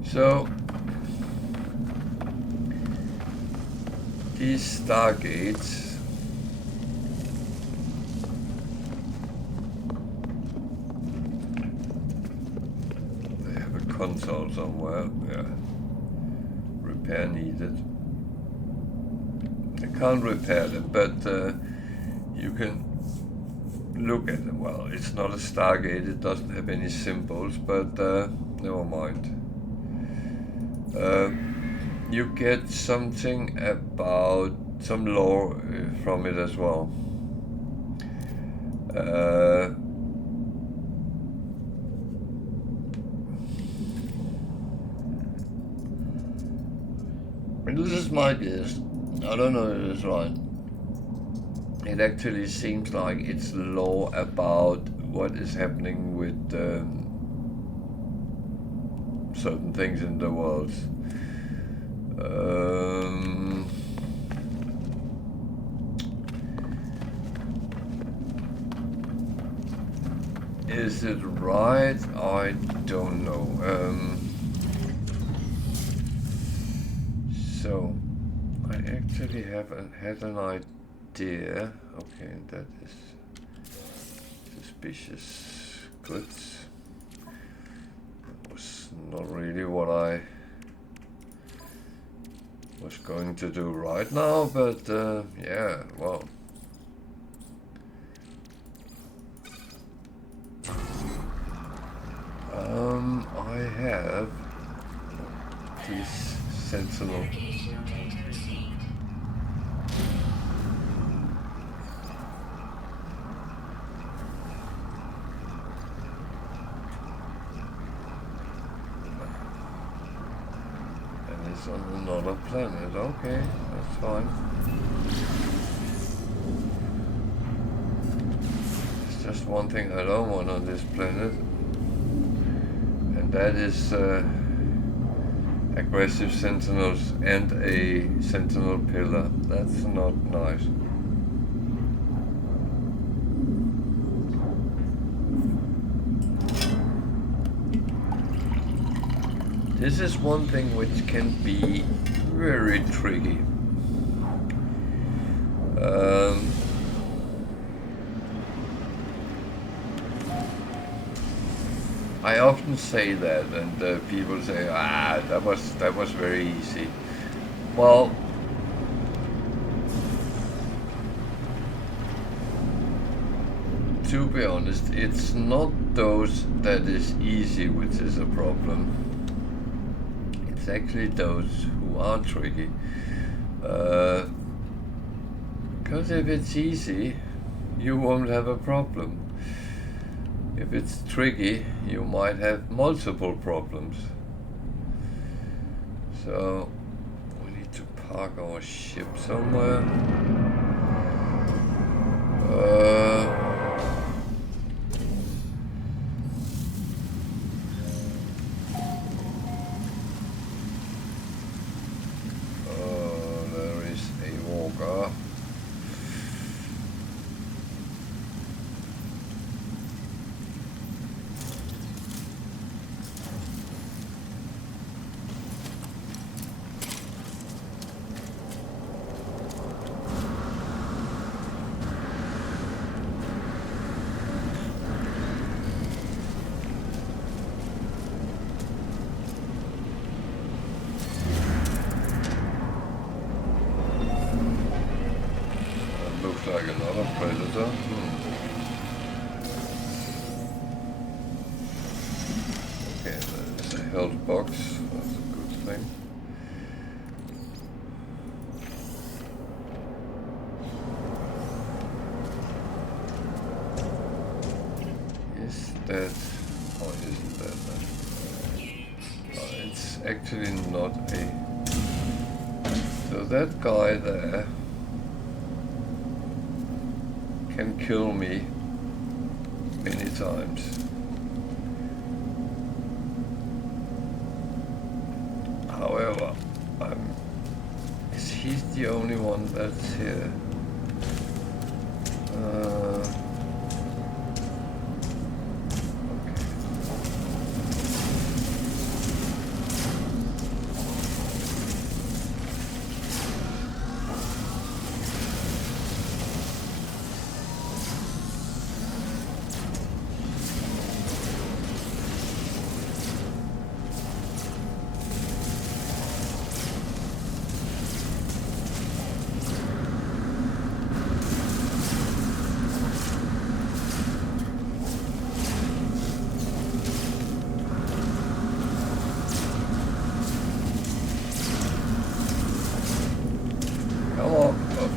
So these Stargates, they have a console somewhere. Yeah. Repair needed. I can't repair them, but you can look at them. Well, it's not a Stargate, it doesn't have any symbols, but never mind. You get something about some lore from it as well. And this is my guess. I don't know if it's right. It actually seems like it's lore about what is happening with certain things in the world. Is it right? I don't know. So I actually had an idea. Okay, that is suspicious. Good. That was not really what I was going to do right now, but yeah, well. I have this sentinel. And it's on another planet. Okay, that's fine. There's just one thing I don't want on this planet. That is aggressive sentinels and a sentinel pillar. That's not nice. This is one thing which can be very tricky. I often say that, and people say, that was very easy. Well, to be honest, it's not those that is easy which is a problem. It's actually those who are tricky. Because if it's easy, you won't have a problem. If it's tricky, you might have multiple problems. So we need to park our ship somewhere. There is a walker. Looks like another predator. Okay, there's a health box. That's a good thing. Is that... Oh, isn't that... it's actually not a... So that guy there can kill me many times. However, is he the only one that's here?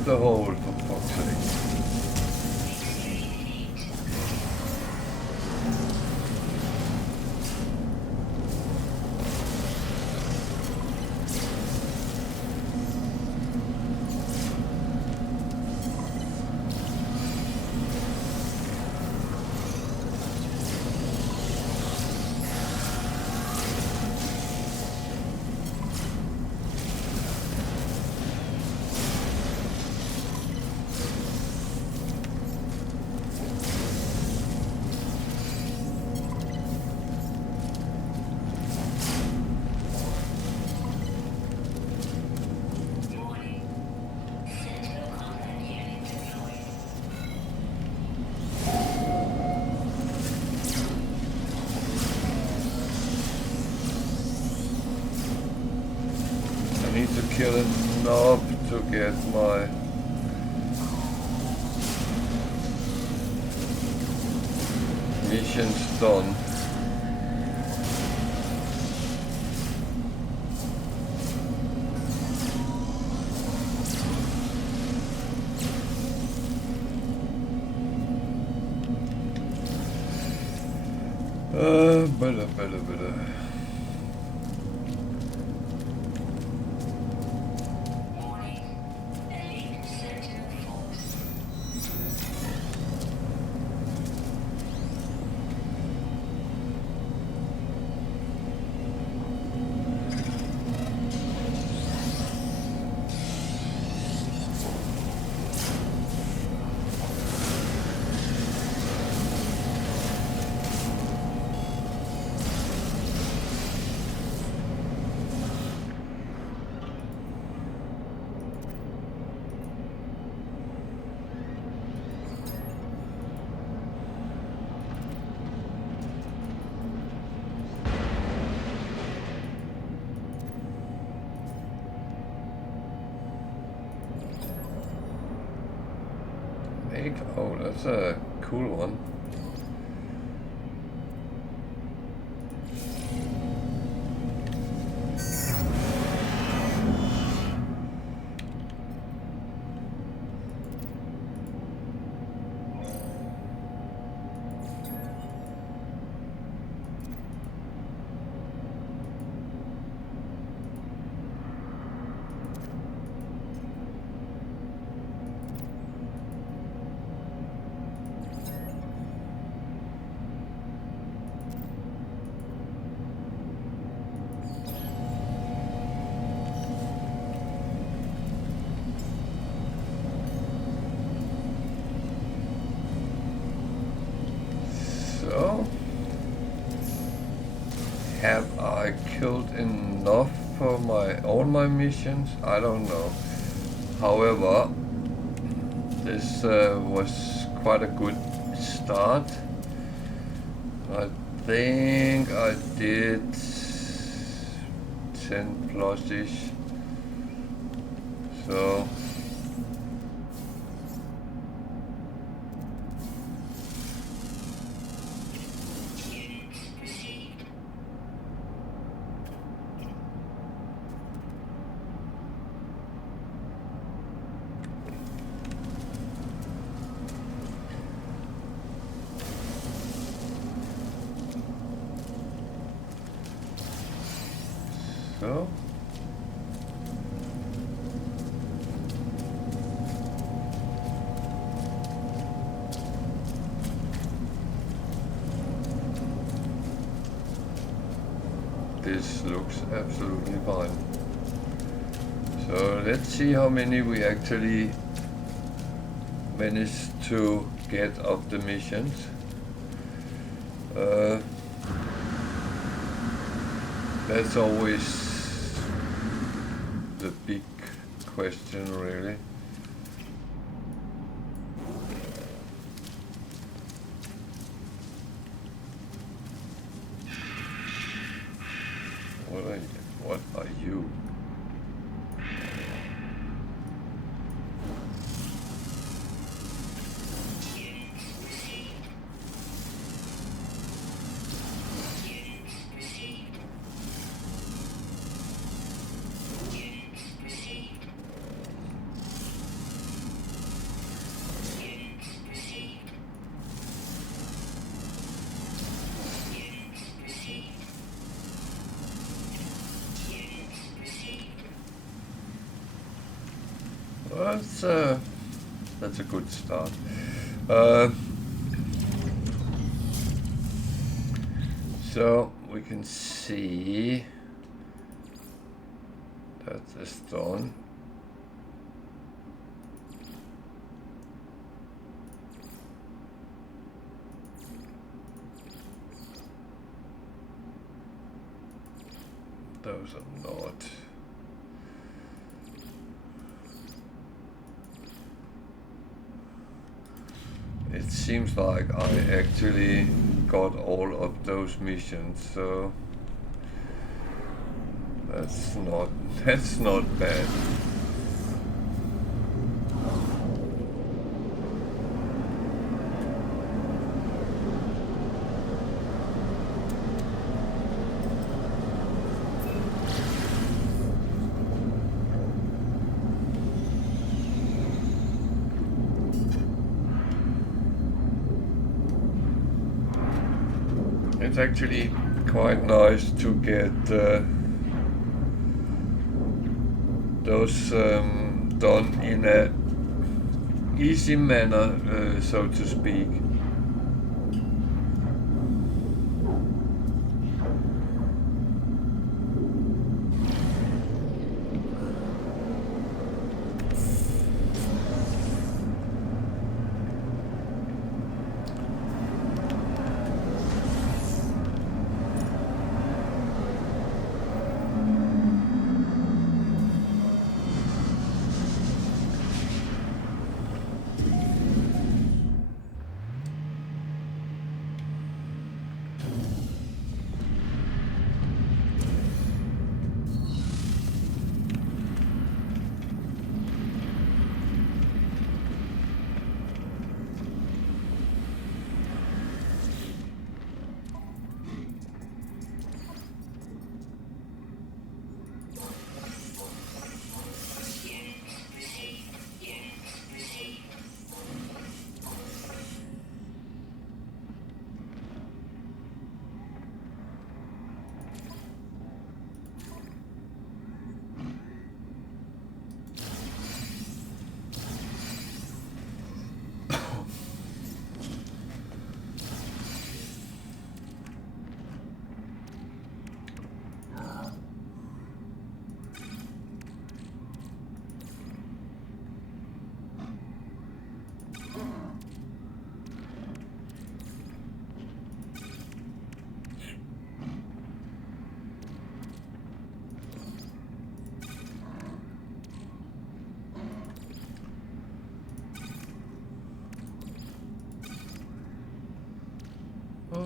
The hole, for fuck's sake. Need to kill enough to get my missions done. Better. Oh, that's a cool one. enough for all my missions? I don't know. However, this was quite a good start. I think I did 10 plus-ish. So so this looks absolutely fine. So let's see how many we actually managed to get of the missions. That's always the big question, really. What are you? That's a good start. So we can see that is done. Those are not. It seems like I actually got all of those missions, so that's not bad. It's actually quite nice to get those done in a easy manner, so to speak.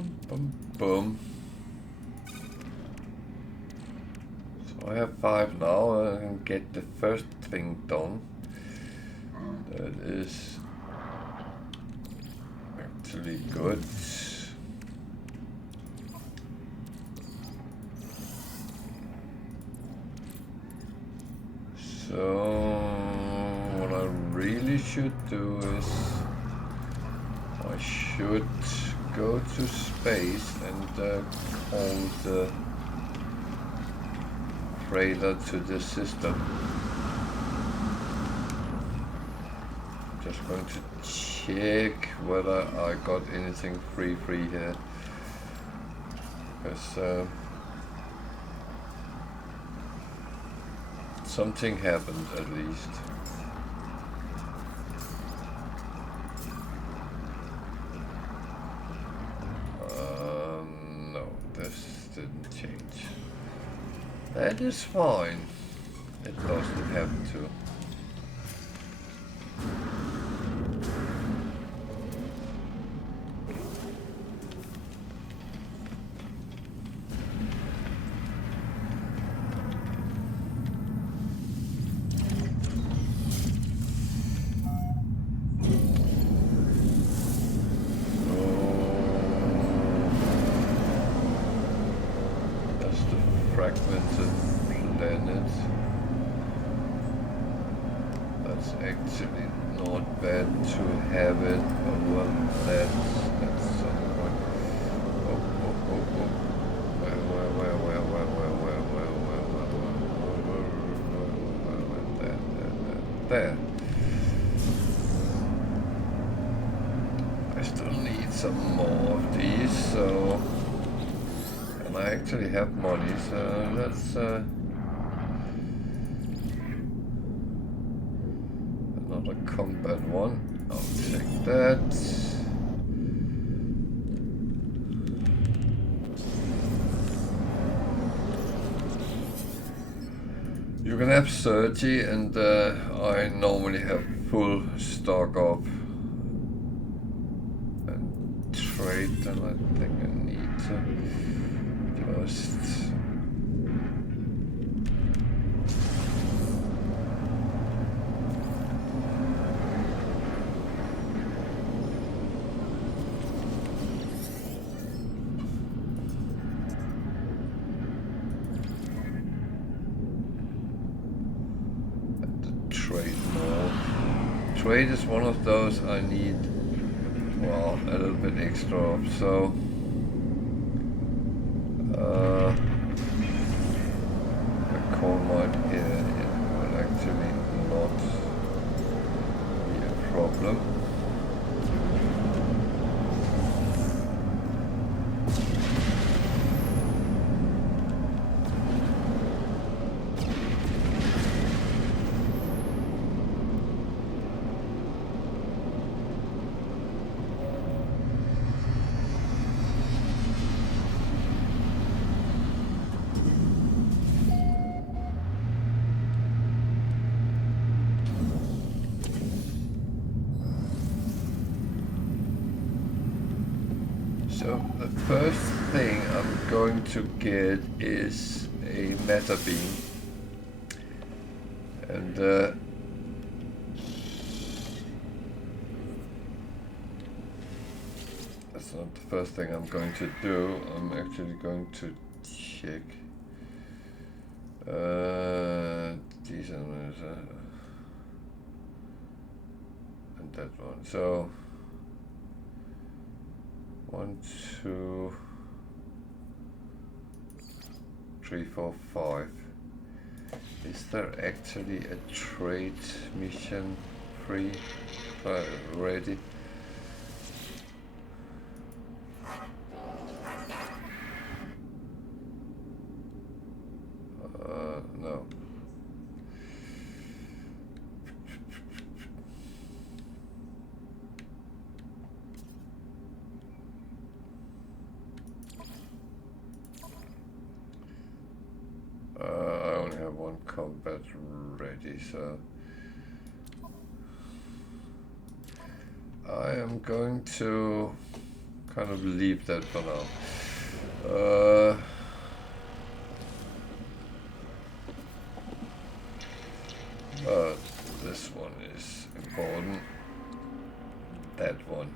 Boom, boom, boom. So I have 5 now. I can get the first thing done. That is actually good. So what I really should do is I should go to space and call the trailer to the system. Just going to check whether I got anything free here, because something happened at least. No, this didn't change. That is fine. It doesn't have to. Fragmented planet. That's actually not bad to have it over that at some point. There. I still need some more of these, so. And I actually have money, so let's another combat one. I'll take that. You can have 30, and I normally have full stock up and trade, and I think I need to just trade more. Trade is one of those I need, well, a little bit extra of, so the coal mine here, it will actually not be a problem. So the first thing I'm going to get is a meta beam, and that's not the first thing I'm going to do. I'm actually going to check these and that one. So 1, 2, 3, 4, 5. Is there actually a trade mission free ready? No. I only have one combat ready, so I am going to kind of leave that for now. But this one is important. That one.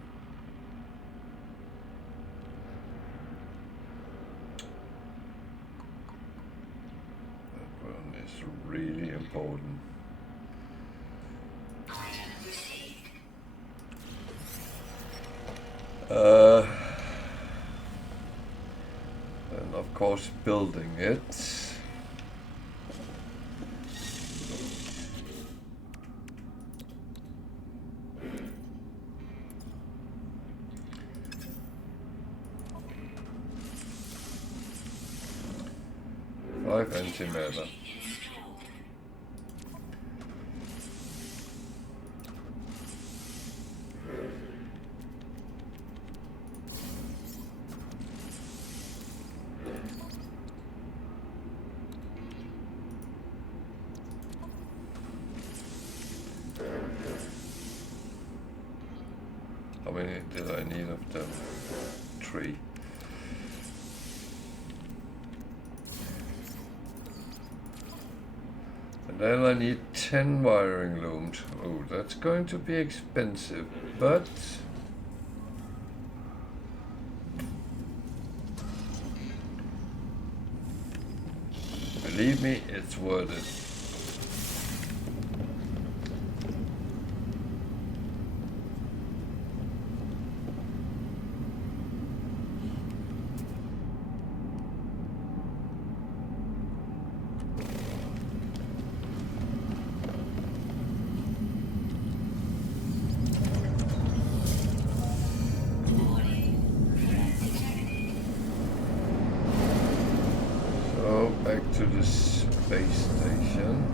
That one is really important. And of course building it. Antimatter. How many did I need of them? 3. And then I need 10 wiring looms. Oh, that's going to be expensive, but believe me, it's worth it. To the space station.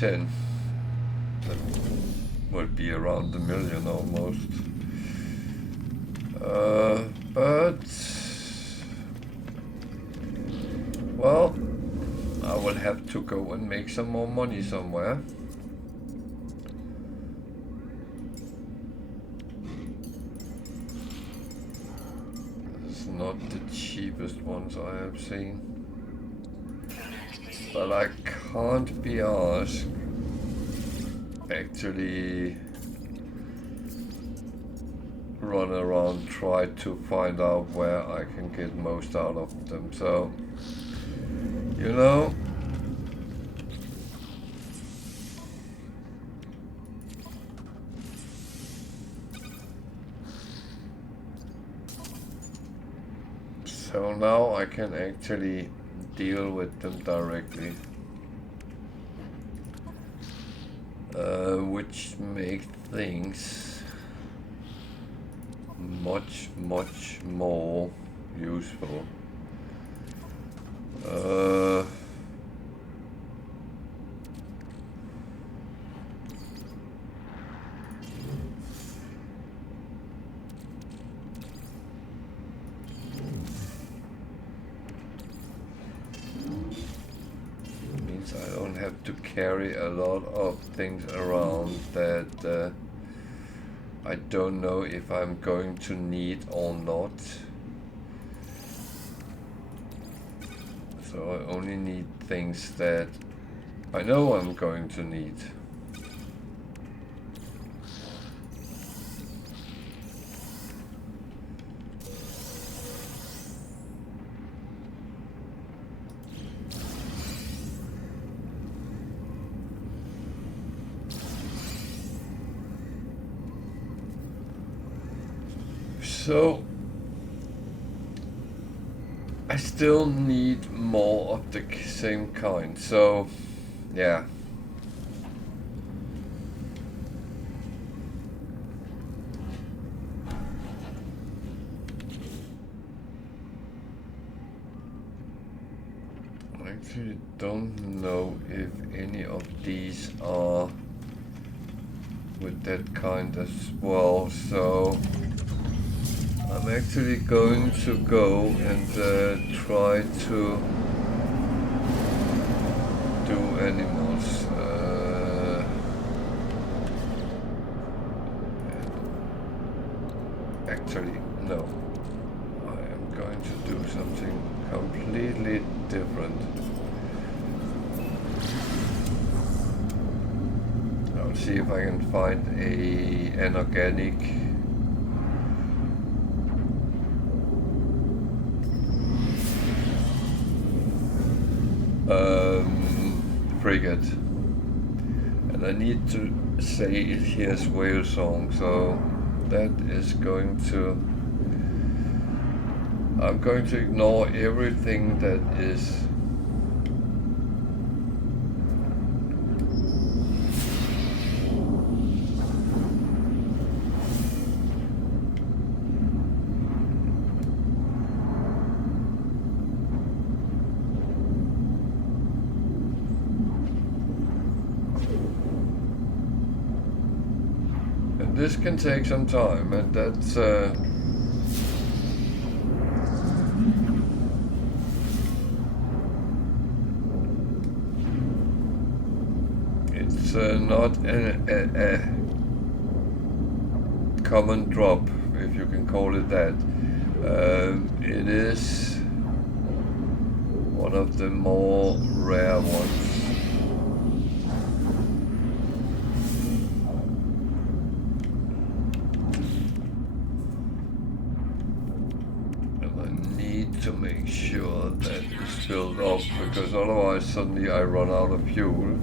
That would be around 1 million almost. But well, I will have to go and make some more money somewhere. It's not the cheapest ones I have seen. But I can't be asked actually run around, try to find out where I can get most out of them. So, you know, so now I can actually deal with them directly, which makes things much more useful. I don't have to carry a lot of things around that I don't know if I'm going to need or not. So I only need things that I know I'm going to need. So I still need more of the same kind, so yeah. actually don't know if any of these are with that kind as well, so I'm actually going to go and try to do animals. Actually, no. I am going to do something completely different. I'll see if I can find an organic frigate, and I need to say it here's whale song, so that is going to, I'm going to ignore everything that is this can take some time, and that's it's not a common drop, if you can call it that. It is one of the more rare ones. To make sure that it's filled up, because otherwise suddenly I run out of fuel.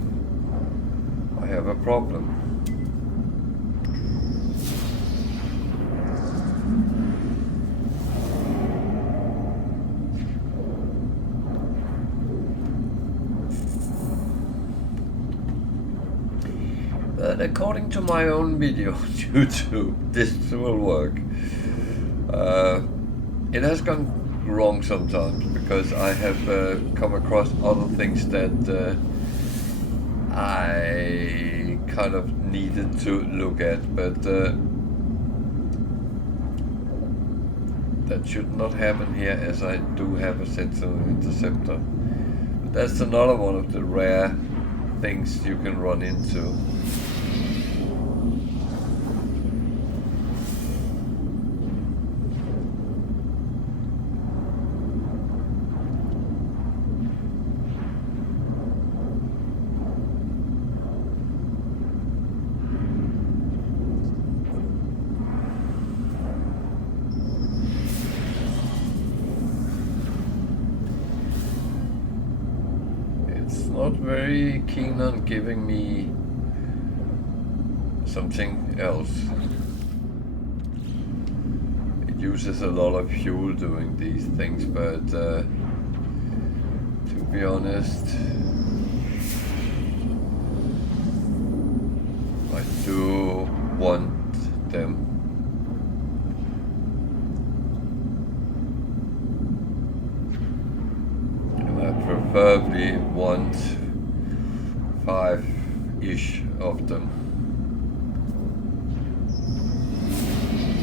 I have a problem. But according to my own video on YouTube, this will work. It has gone wrong sometimes because I have come across other things that I kind of needed to look at, but that should not happen here, as I do have a sentinel interceptor. But that's another one of the rare things you can run into. Not very keen on giving me something else. It uses a lot of fuel doing these things, but to be honest, I do want them. Preferably want 5-ish of them.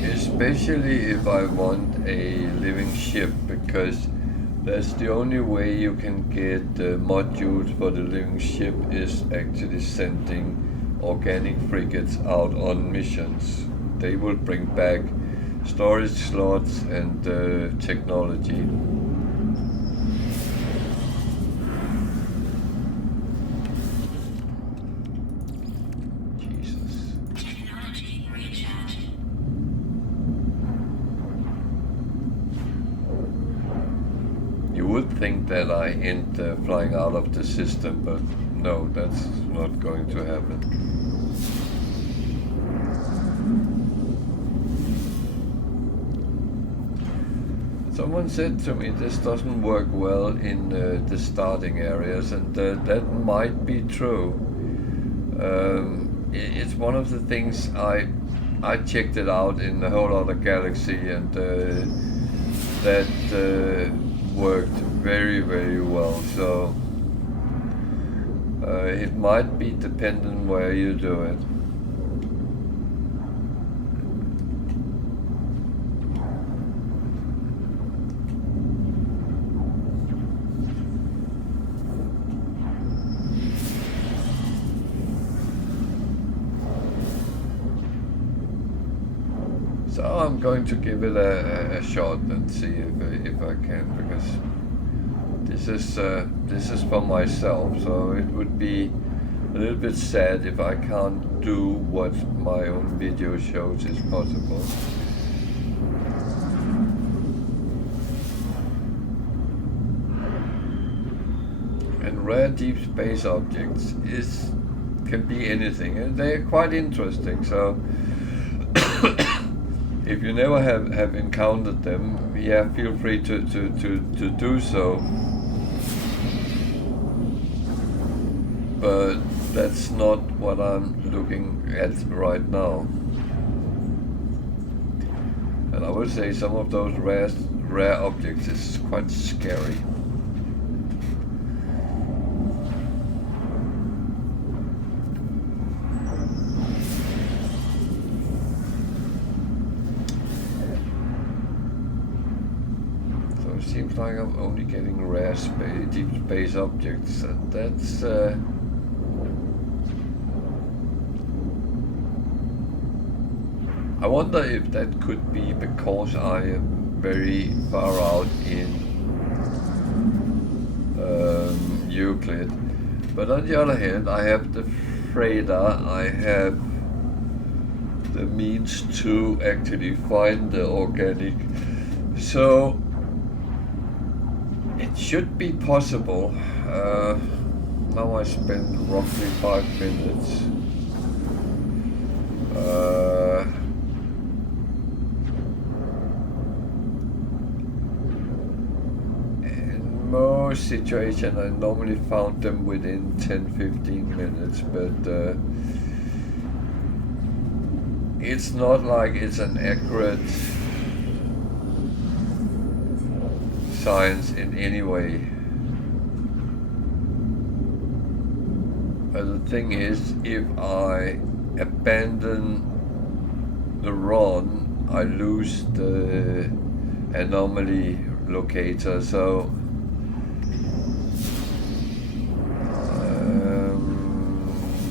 Especially if I want a living ship, because that's the only way you can get modules for the living ship, is actually sending organic frigates out on missions. They will bring back storage slots and technology. Think that I end flying out of the system, but no, that's not going to happen. Someone said to me this doesn't work well in the starting areas, and that might be true. It's one of the things I checked it out in a whole other galaxy, and that worked very, very well. So It might be dependent where you do it. So I'm going to give it a shot and see if I can, because this is for myself, so it would be a little bit sad if I can't do what my own video shows is possible. And rare deep space objects can be anything, and they're quite interesting. So if you never have encountered them, yeah, feel free to do so. But that's not what I'm looking at right now. And I would say some of those rare objects is quite scary. So it seems like I'm only getting rare deep space objects, and that's I wonder if that could be because I am very far out in Euclid. But on the other hand, I have the radar, I have the means to actually find the organic. So it should be possible. Now I spend roughly 5 minutes. Most situation I normally found them within 10-15 minutes, but it's not like it's an accurate science in any way. But the thing is, if I abandon the run, I lose the anomaly locator, so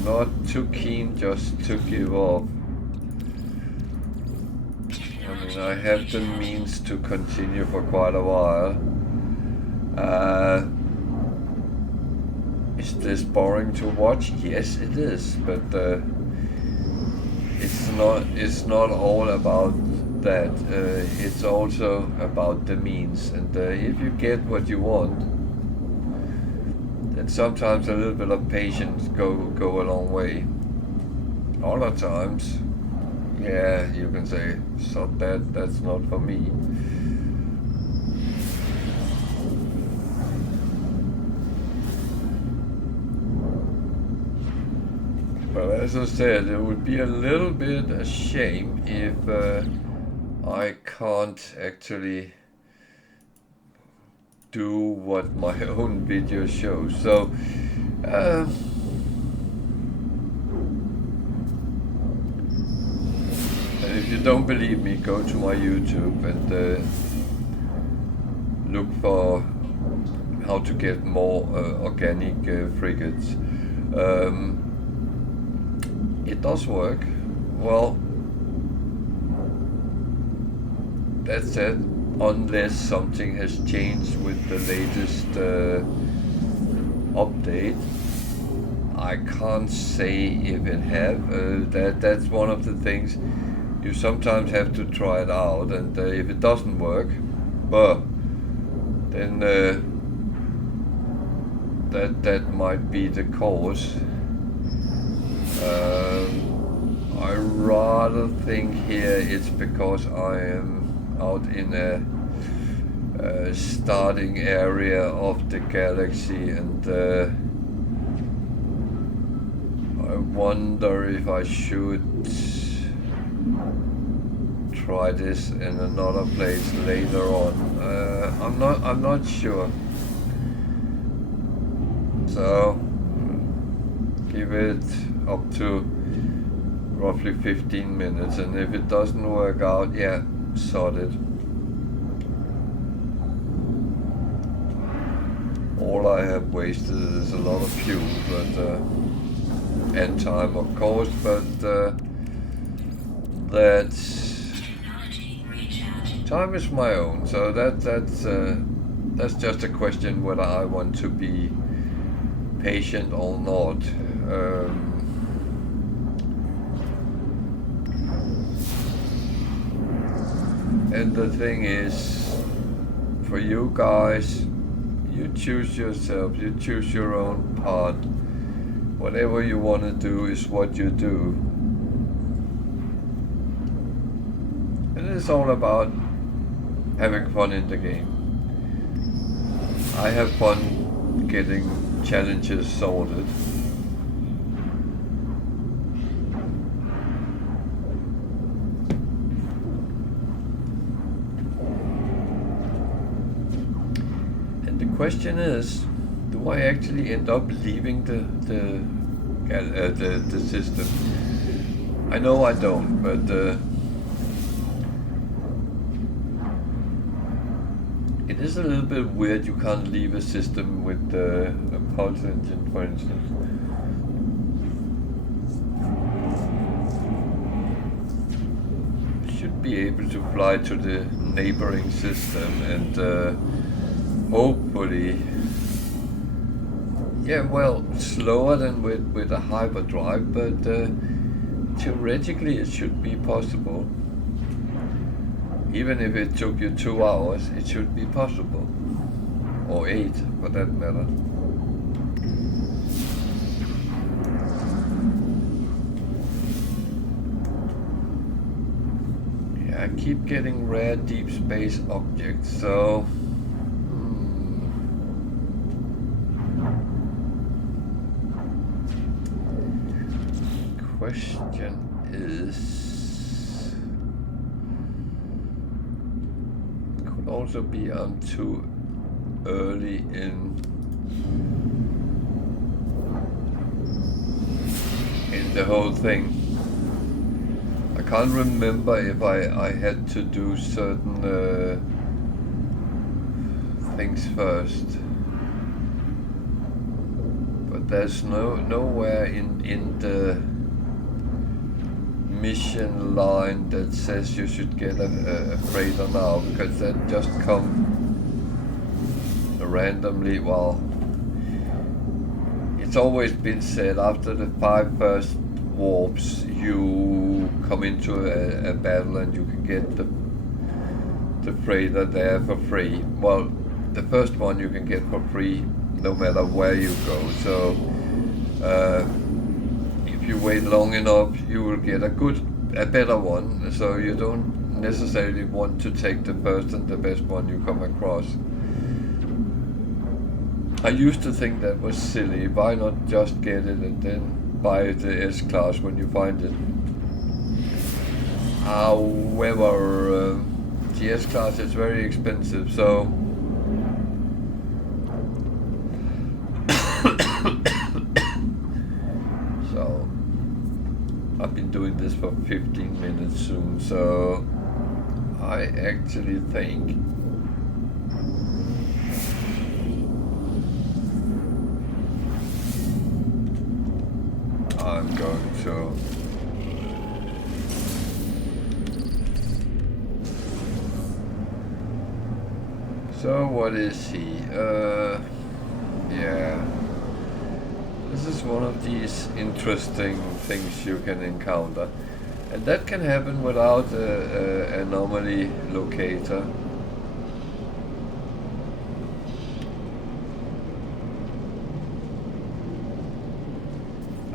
not too keen just to give up. I mean, I have the means to continue for quite a while. Is this boring to watch? Yes, it is, but it's not all about that. It's also about the means, and if you get what you want, and sometimes a little bit of patience go a long way. Other times, yeah, you can say, so that's not for me. But as I said, it would be a little bit a shame if I can't actually do what my own video shows. So and if you don't believe me, go to my YouTube and look for how to get more organic frigates. It does work. Well, that said, unless something has changed with the latest update, I can't say if it have. That's one of the things. You sometimes have to try it out, and if it doesn't work, but then that might be the cause. I rather think here it's because I am out in a starting area of the galaxy, and I wonder if I should try this in another place later on. I'm not sure. So Give it up to roughly 15 minutes, and if it doesn't work out, yeah, sod it. All I have wasted is a lot of fuel, but and time, of course, but that's time is my own. So that's just a question whether I want to be patient or not. And the thing is, for you guys, you choose yourself, you choose your own path. Whatever you want to do is what you do. And it's all about having fun in the game. I have fun getting challenges sorted. Question is, do I actually end up leaving the system? I know I don't, but it is a little bit weird. You can't leave a system with a pulse engine, for instance. You should be able to fly to the neighboring system and hopefully, yeah, well, slower than with a hyperdrive, but theoretically it should be possible. Even if it took you 2 hours, it should be possible. Or 8, for that matter. Yeah, I keep getting rare deep space objects, so question is, could also be I'm too early in the whole thing. I can't remember if I had to do certain things first, but there's nowhere in the mission line that says you should get a freighter now, because that just come randomly. Well, it's always been said after the 5 first warps you come into a battle and you can get the freighter there for free. Well, the first one you can get for free no matter where you go, so if you wait long enough, you will get a better one. So you don't necessarily want to take the first and the best one you come across. I used to think that was silly. Why not just get it and then buy the S-Class when you find it? However, the S-Class is very expensive, so I've been doing this for 15 minutes soon, so I actually think I'm going to so what is he? Yeah. This is one of these interesting things you can encounter, and that can happen without an anomaly locator.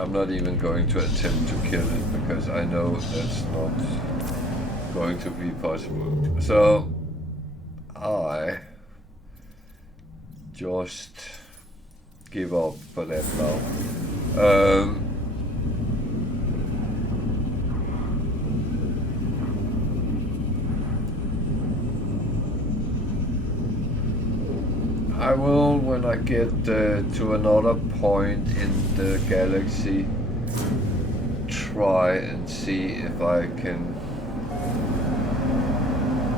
I'm not even going to attempt to kill it because I know that's not going to be possible. So I just give up for that now. I will, when I get to another point in the galaxy, try and see if I can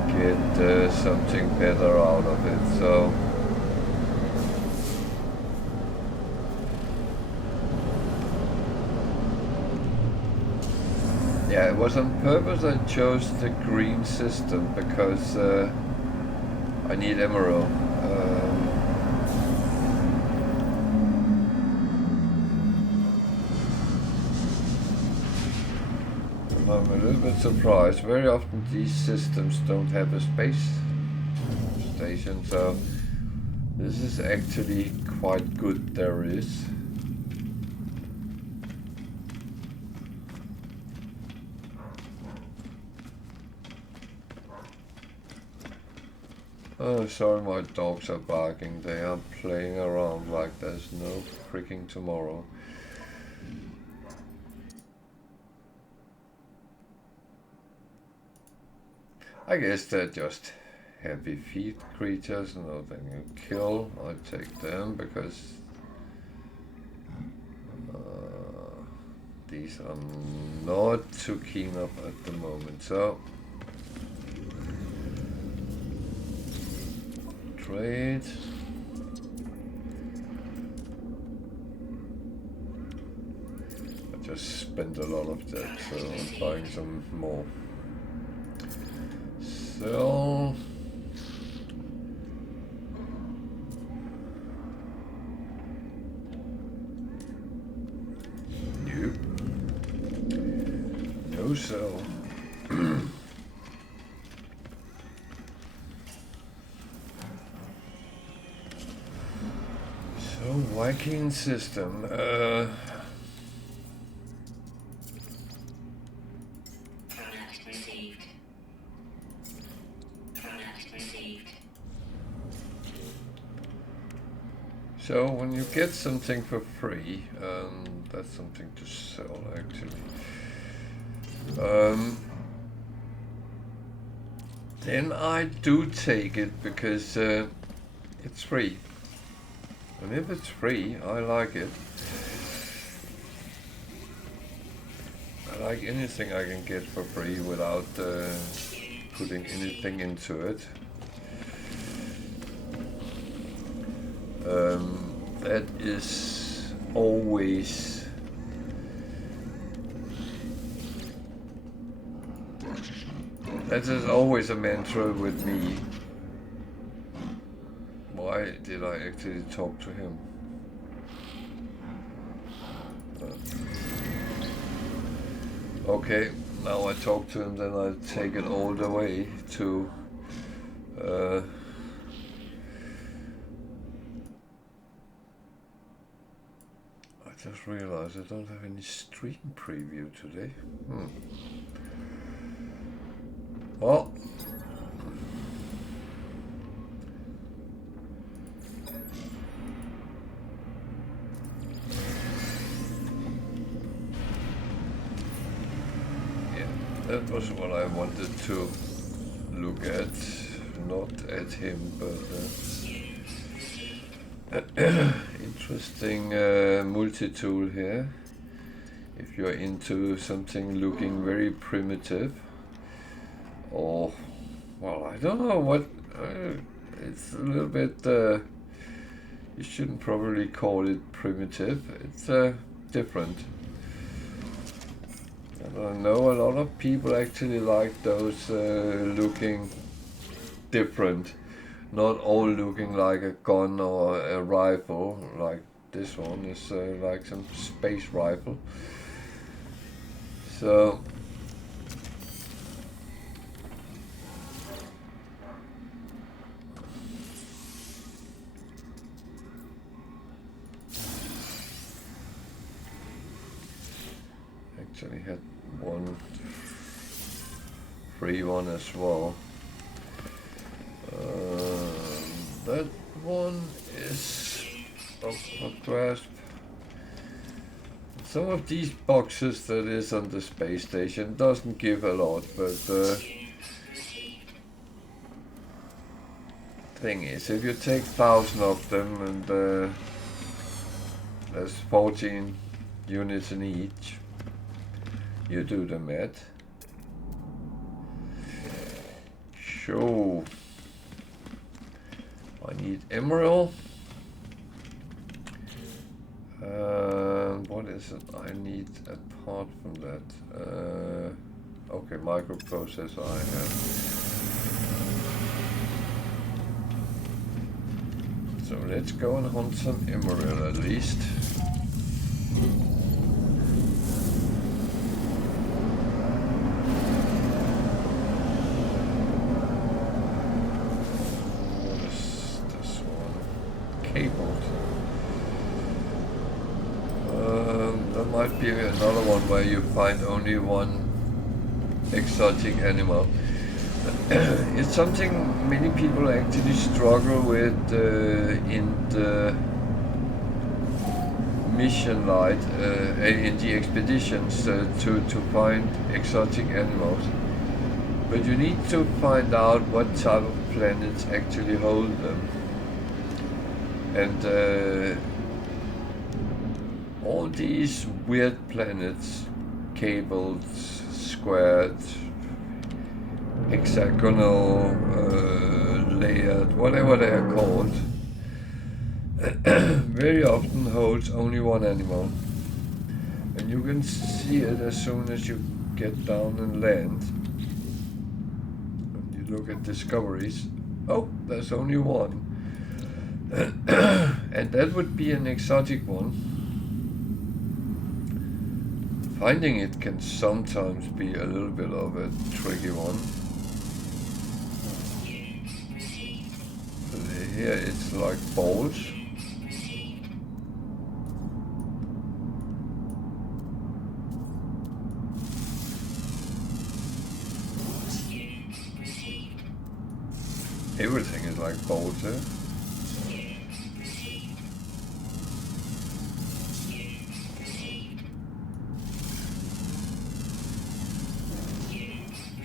get something better out of it. So yeah, it was on purpose I chose the green system because I need emerald. I'm a little bit surprised. Very often these systems don't have a space station, so this is actually quite good there is. Oh, sorry, my dogs are barking. They are playing around like there's no freaking tomorrow. I guess they're just heavy feet creatures, nothing you kill. I take them because these I'm not too keen of at the moment. So trade. I just spent a lot of that, so I'm buying some more. Sell. Nope. No sell. So Viking system. So when you get something for free, that's something to sell actually. Then I do take it because it's free. And if it's free, I like it. I like anything I can get for free without putting anything into it. That is always a mantra with me. Why did I actually talk to him? Okay, now I talk to him, then I take it all the way to I just realized I don't have any stream preview today. Well, yeah, that was what I wanted to look at, not at him, but interesting multi-tool here. If you're into something looking very primitive, or, well, I don't know what, it's a little bit, you shouldn't probably call it primitive, it's different. And I know a lot of people actually like those looking different. Not all looking like a gun or a rifle, like this one is like some space rifle. So actually had one free one as well. That one is of a grasp. Some of these boxes that is on the space station doesn't give a lot, but thing is, if you take 1,000 of them and there's 14 units in each, you do the math. So I need emerald. What is it I need apart from that? Okay, microprocessor I have. So let's go and hunt some emerald at least. What is this one? Cabled. There might be another one where you find only one exotic animal. It's something many people actually struggle with in the mission light, in the expeditions to find exotic animals. But you need to find out what type of planets actually hold them. And all these weird planets, cabled, squared, hexagonal, layered, whatever they are called, very often holds only one animal. And you can see it as soon as you get down and land. When you look at discoveries, oh, there's only one. And that would be an exotic one. Finding it can sometimes be a little bit of a tricky one. So here it's like balls. Everything is like balls here.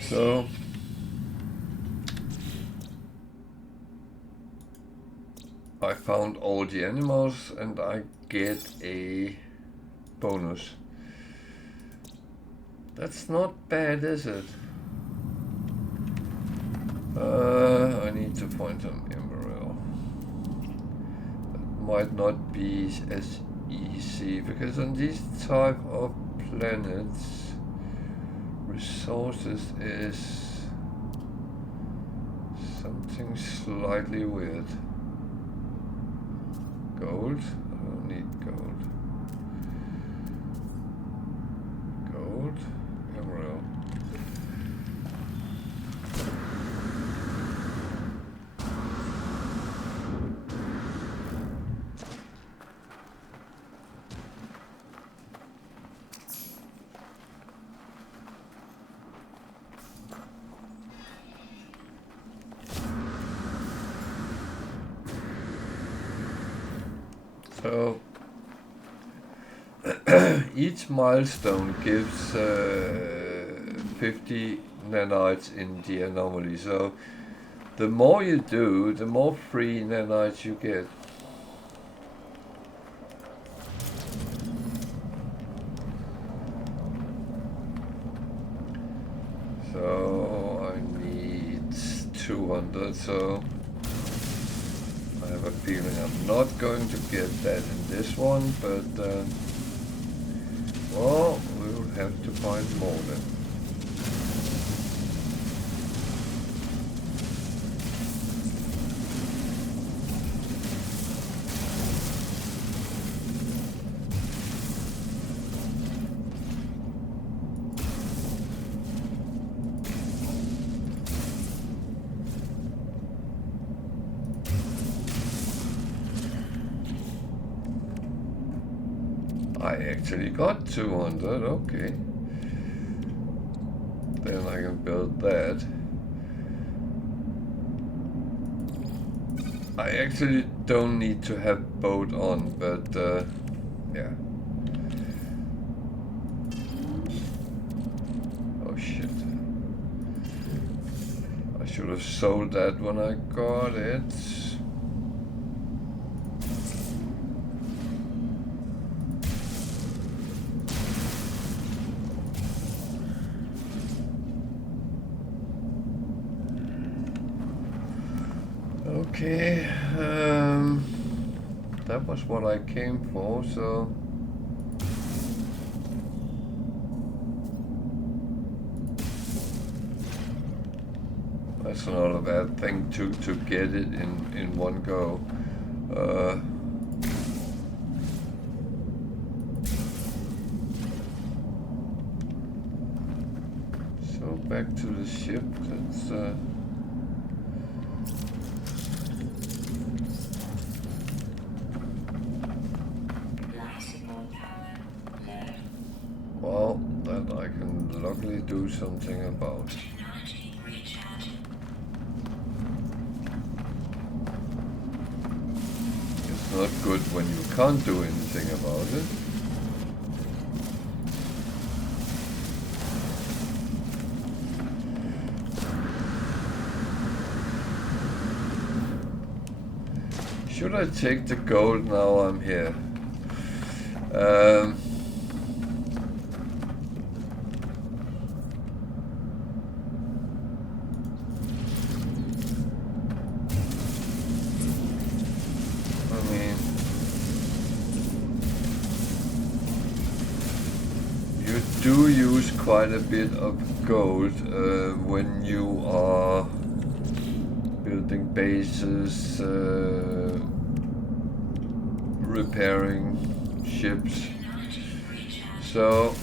So I found all the animals and I get a bonus. That's not bad, is it? I need to find some emerald. That might not be as easy because on these type of planets resources is something slightly weird. Gold? I don't need gold. Gold? Emerald. So each milestone gives 50 nanites in the anomaly. So the more you do, the more free nanites you get. So I need 200. So I have a feeling I'm not going to get that in this one, but well, we'll have to find more then. I actually got 200, okay. Then I can build that. I actually don't need to have boat on, but yeah. Oh shit. I Should have sold that when I got it. Okay, that was what I came for, so that's not a bad thing to get it in one go. So back to the ship. That's well, that I can luckily do something about. It's not good when you can't do anything about it. Should I take the gold now I'm here? Do use quite a bit of gold when you are building bases, repairing ships. So,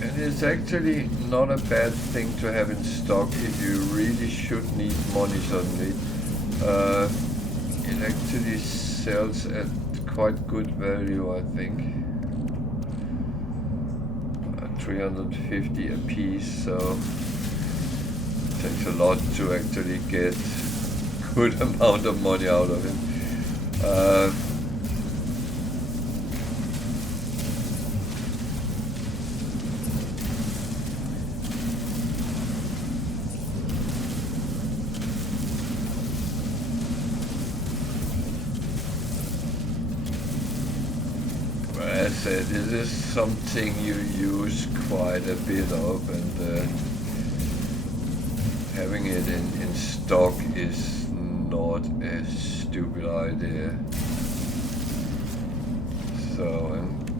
and it's actually not a bad thing to have in stock if you really should need money suddenly. It actually sells at quite good value, I think. 350 a piece, so it takes a lot to actually get good amount of money out of it. This is something you use quite a bit of, and having it in stock is not a stupid idea. So, and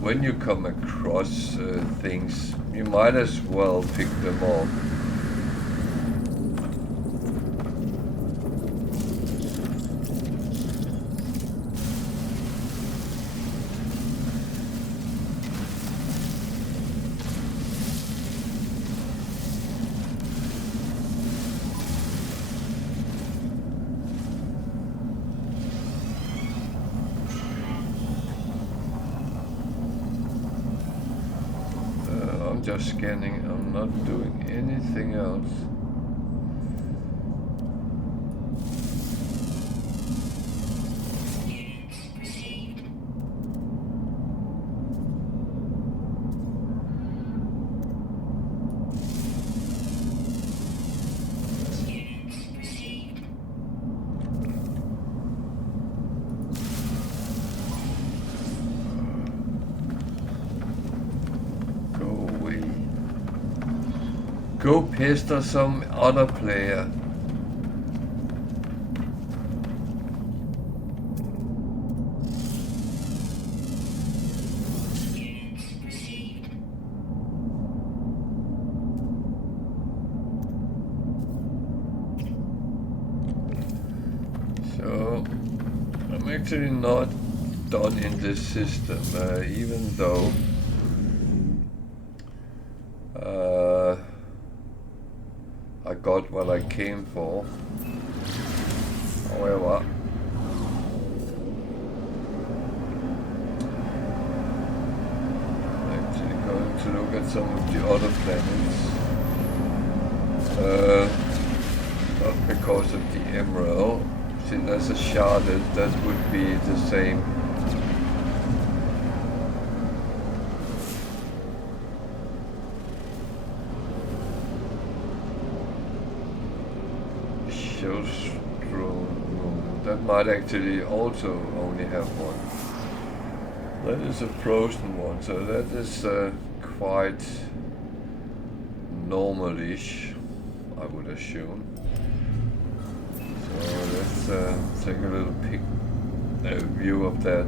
when you come across things, you might as well pick them up. Just scanning, I'm not doing anything else. Go pester some other player. So, I'm actually not done in this system, even though I got what I came for. However, I'm actually going to look at some of the other planets. Not because of the emerald. See, there's a sharded, that would be the same. might actually also only have one. That is a frozen one, so that is quite normal-ish, I would assume. So let's take a little view of that.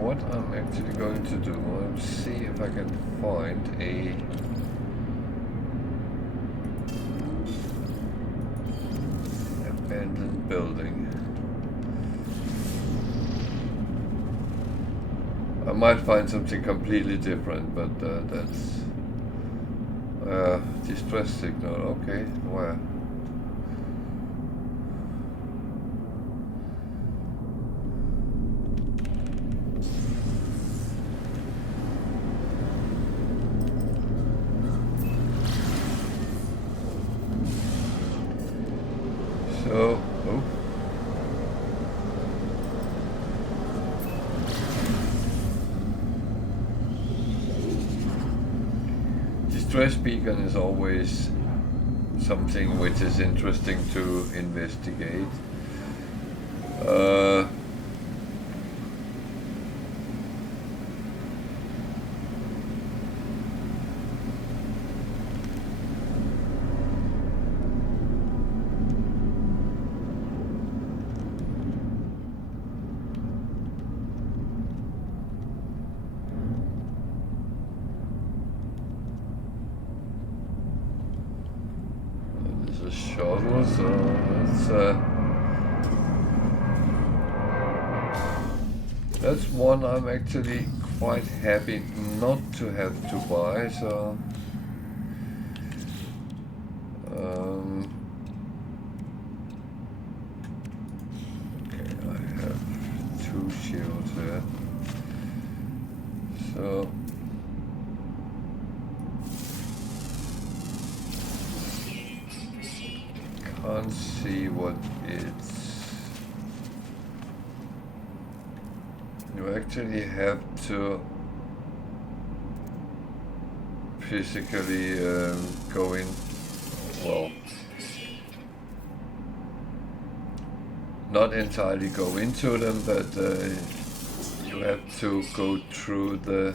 What I'm actually going to do, I'll see if I can find a abandoned building. I might find something completely different, but that's distress signal. Okay, where? So, oh. Distress beacon is always something which is interesting to investigate. Shuttle, so that's one I'm actually quite happy not to have to buy. So okay, I have 2 shields here, so can't see what it's. You actually have to physically go in, well, not entirely go into them, but you have to go through the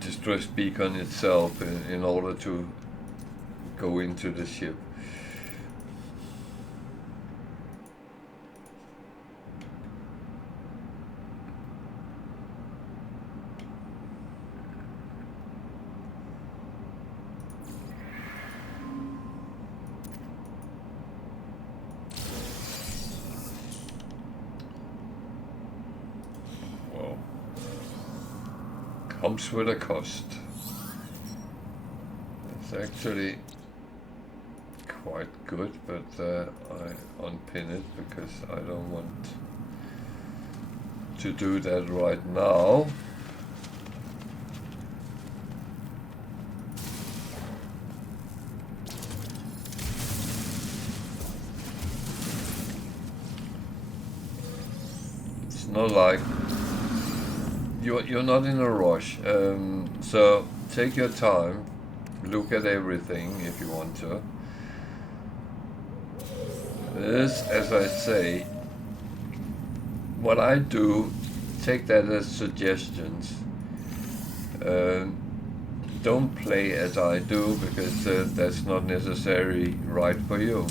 distress beacon itself in order to go into the ship. Well, comes with a cost. It's actually quite good, but I unpin it because I don't want to do that right now. It's not like you're not in a rush, so take your time, look at everything if you want to. This, as I say, what I do, take that as suggestions. Don't play as I do, because that's not necessarily right for you.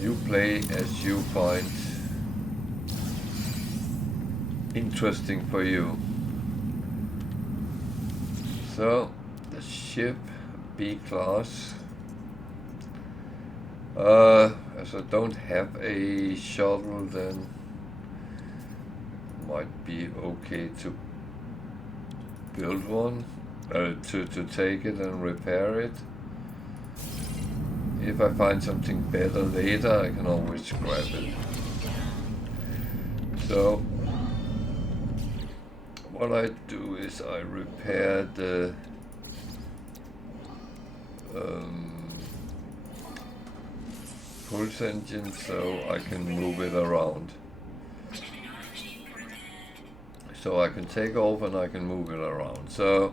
You play as you find interesting for you. So, the ship B-class. As I don't have a shuttle, then might be okay to build one, to take it and repair it. if I find something better later, I can always grab it. So what I do is I repair the pulse engine so I can move it around. So I can take off and I can move it around. So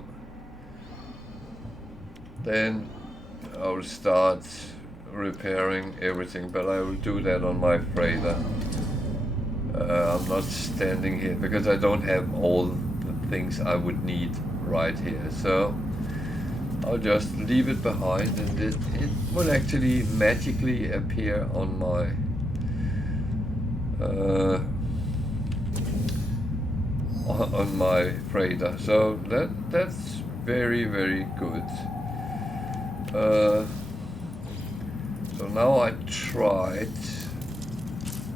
then I will start repairing everything, but I will do that on my freighter. I'm not standing here because I don't have all the things I would need right here. So I'll just leave it behind, and it will actually magically appear on my freighter. So that's very, very good. So now I tried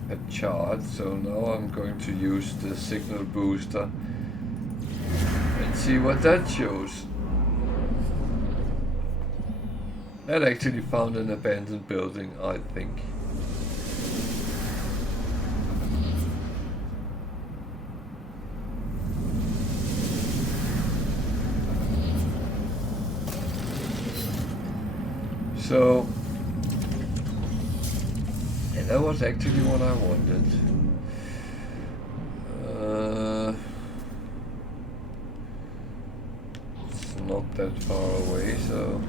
a chart, so now I'm going to use the signal booster and see what that shows. That actually found an abandoned building, I think. So, and that was actually what I wanted. It's not that far away, so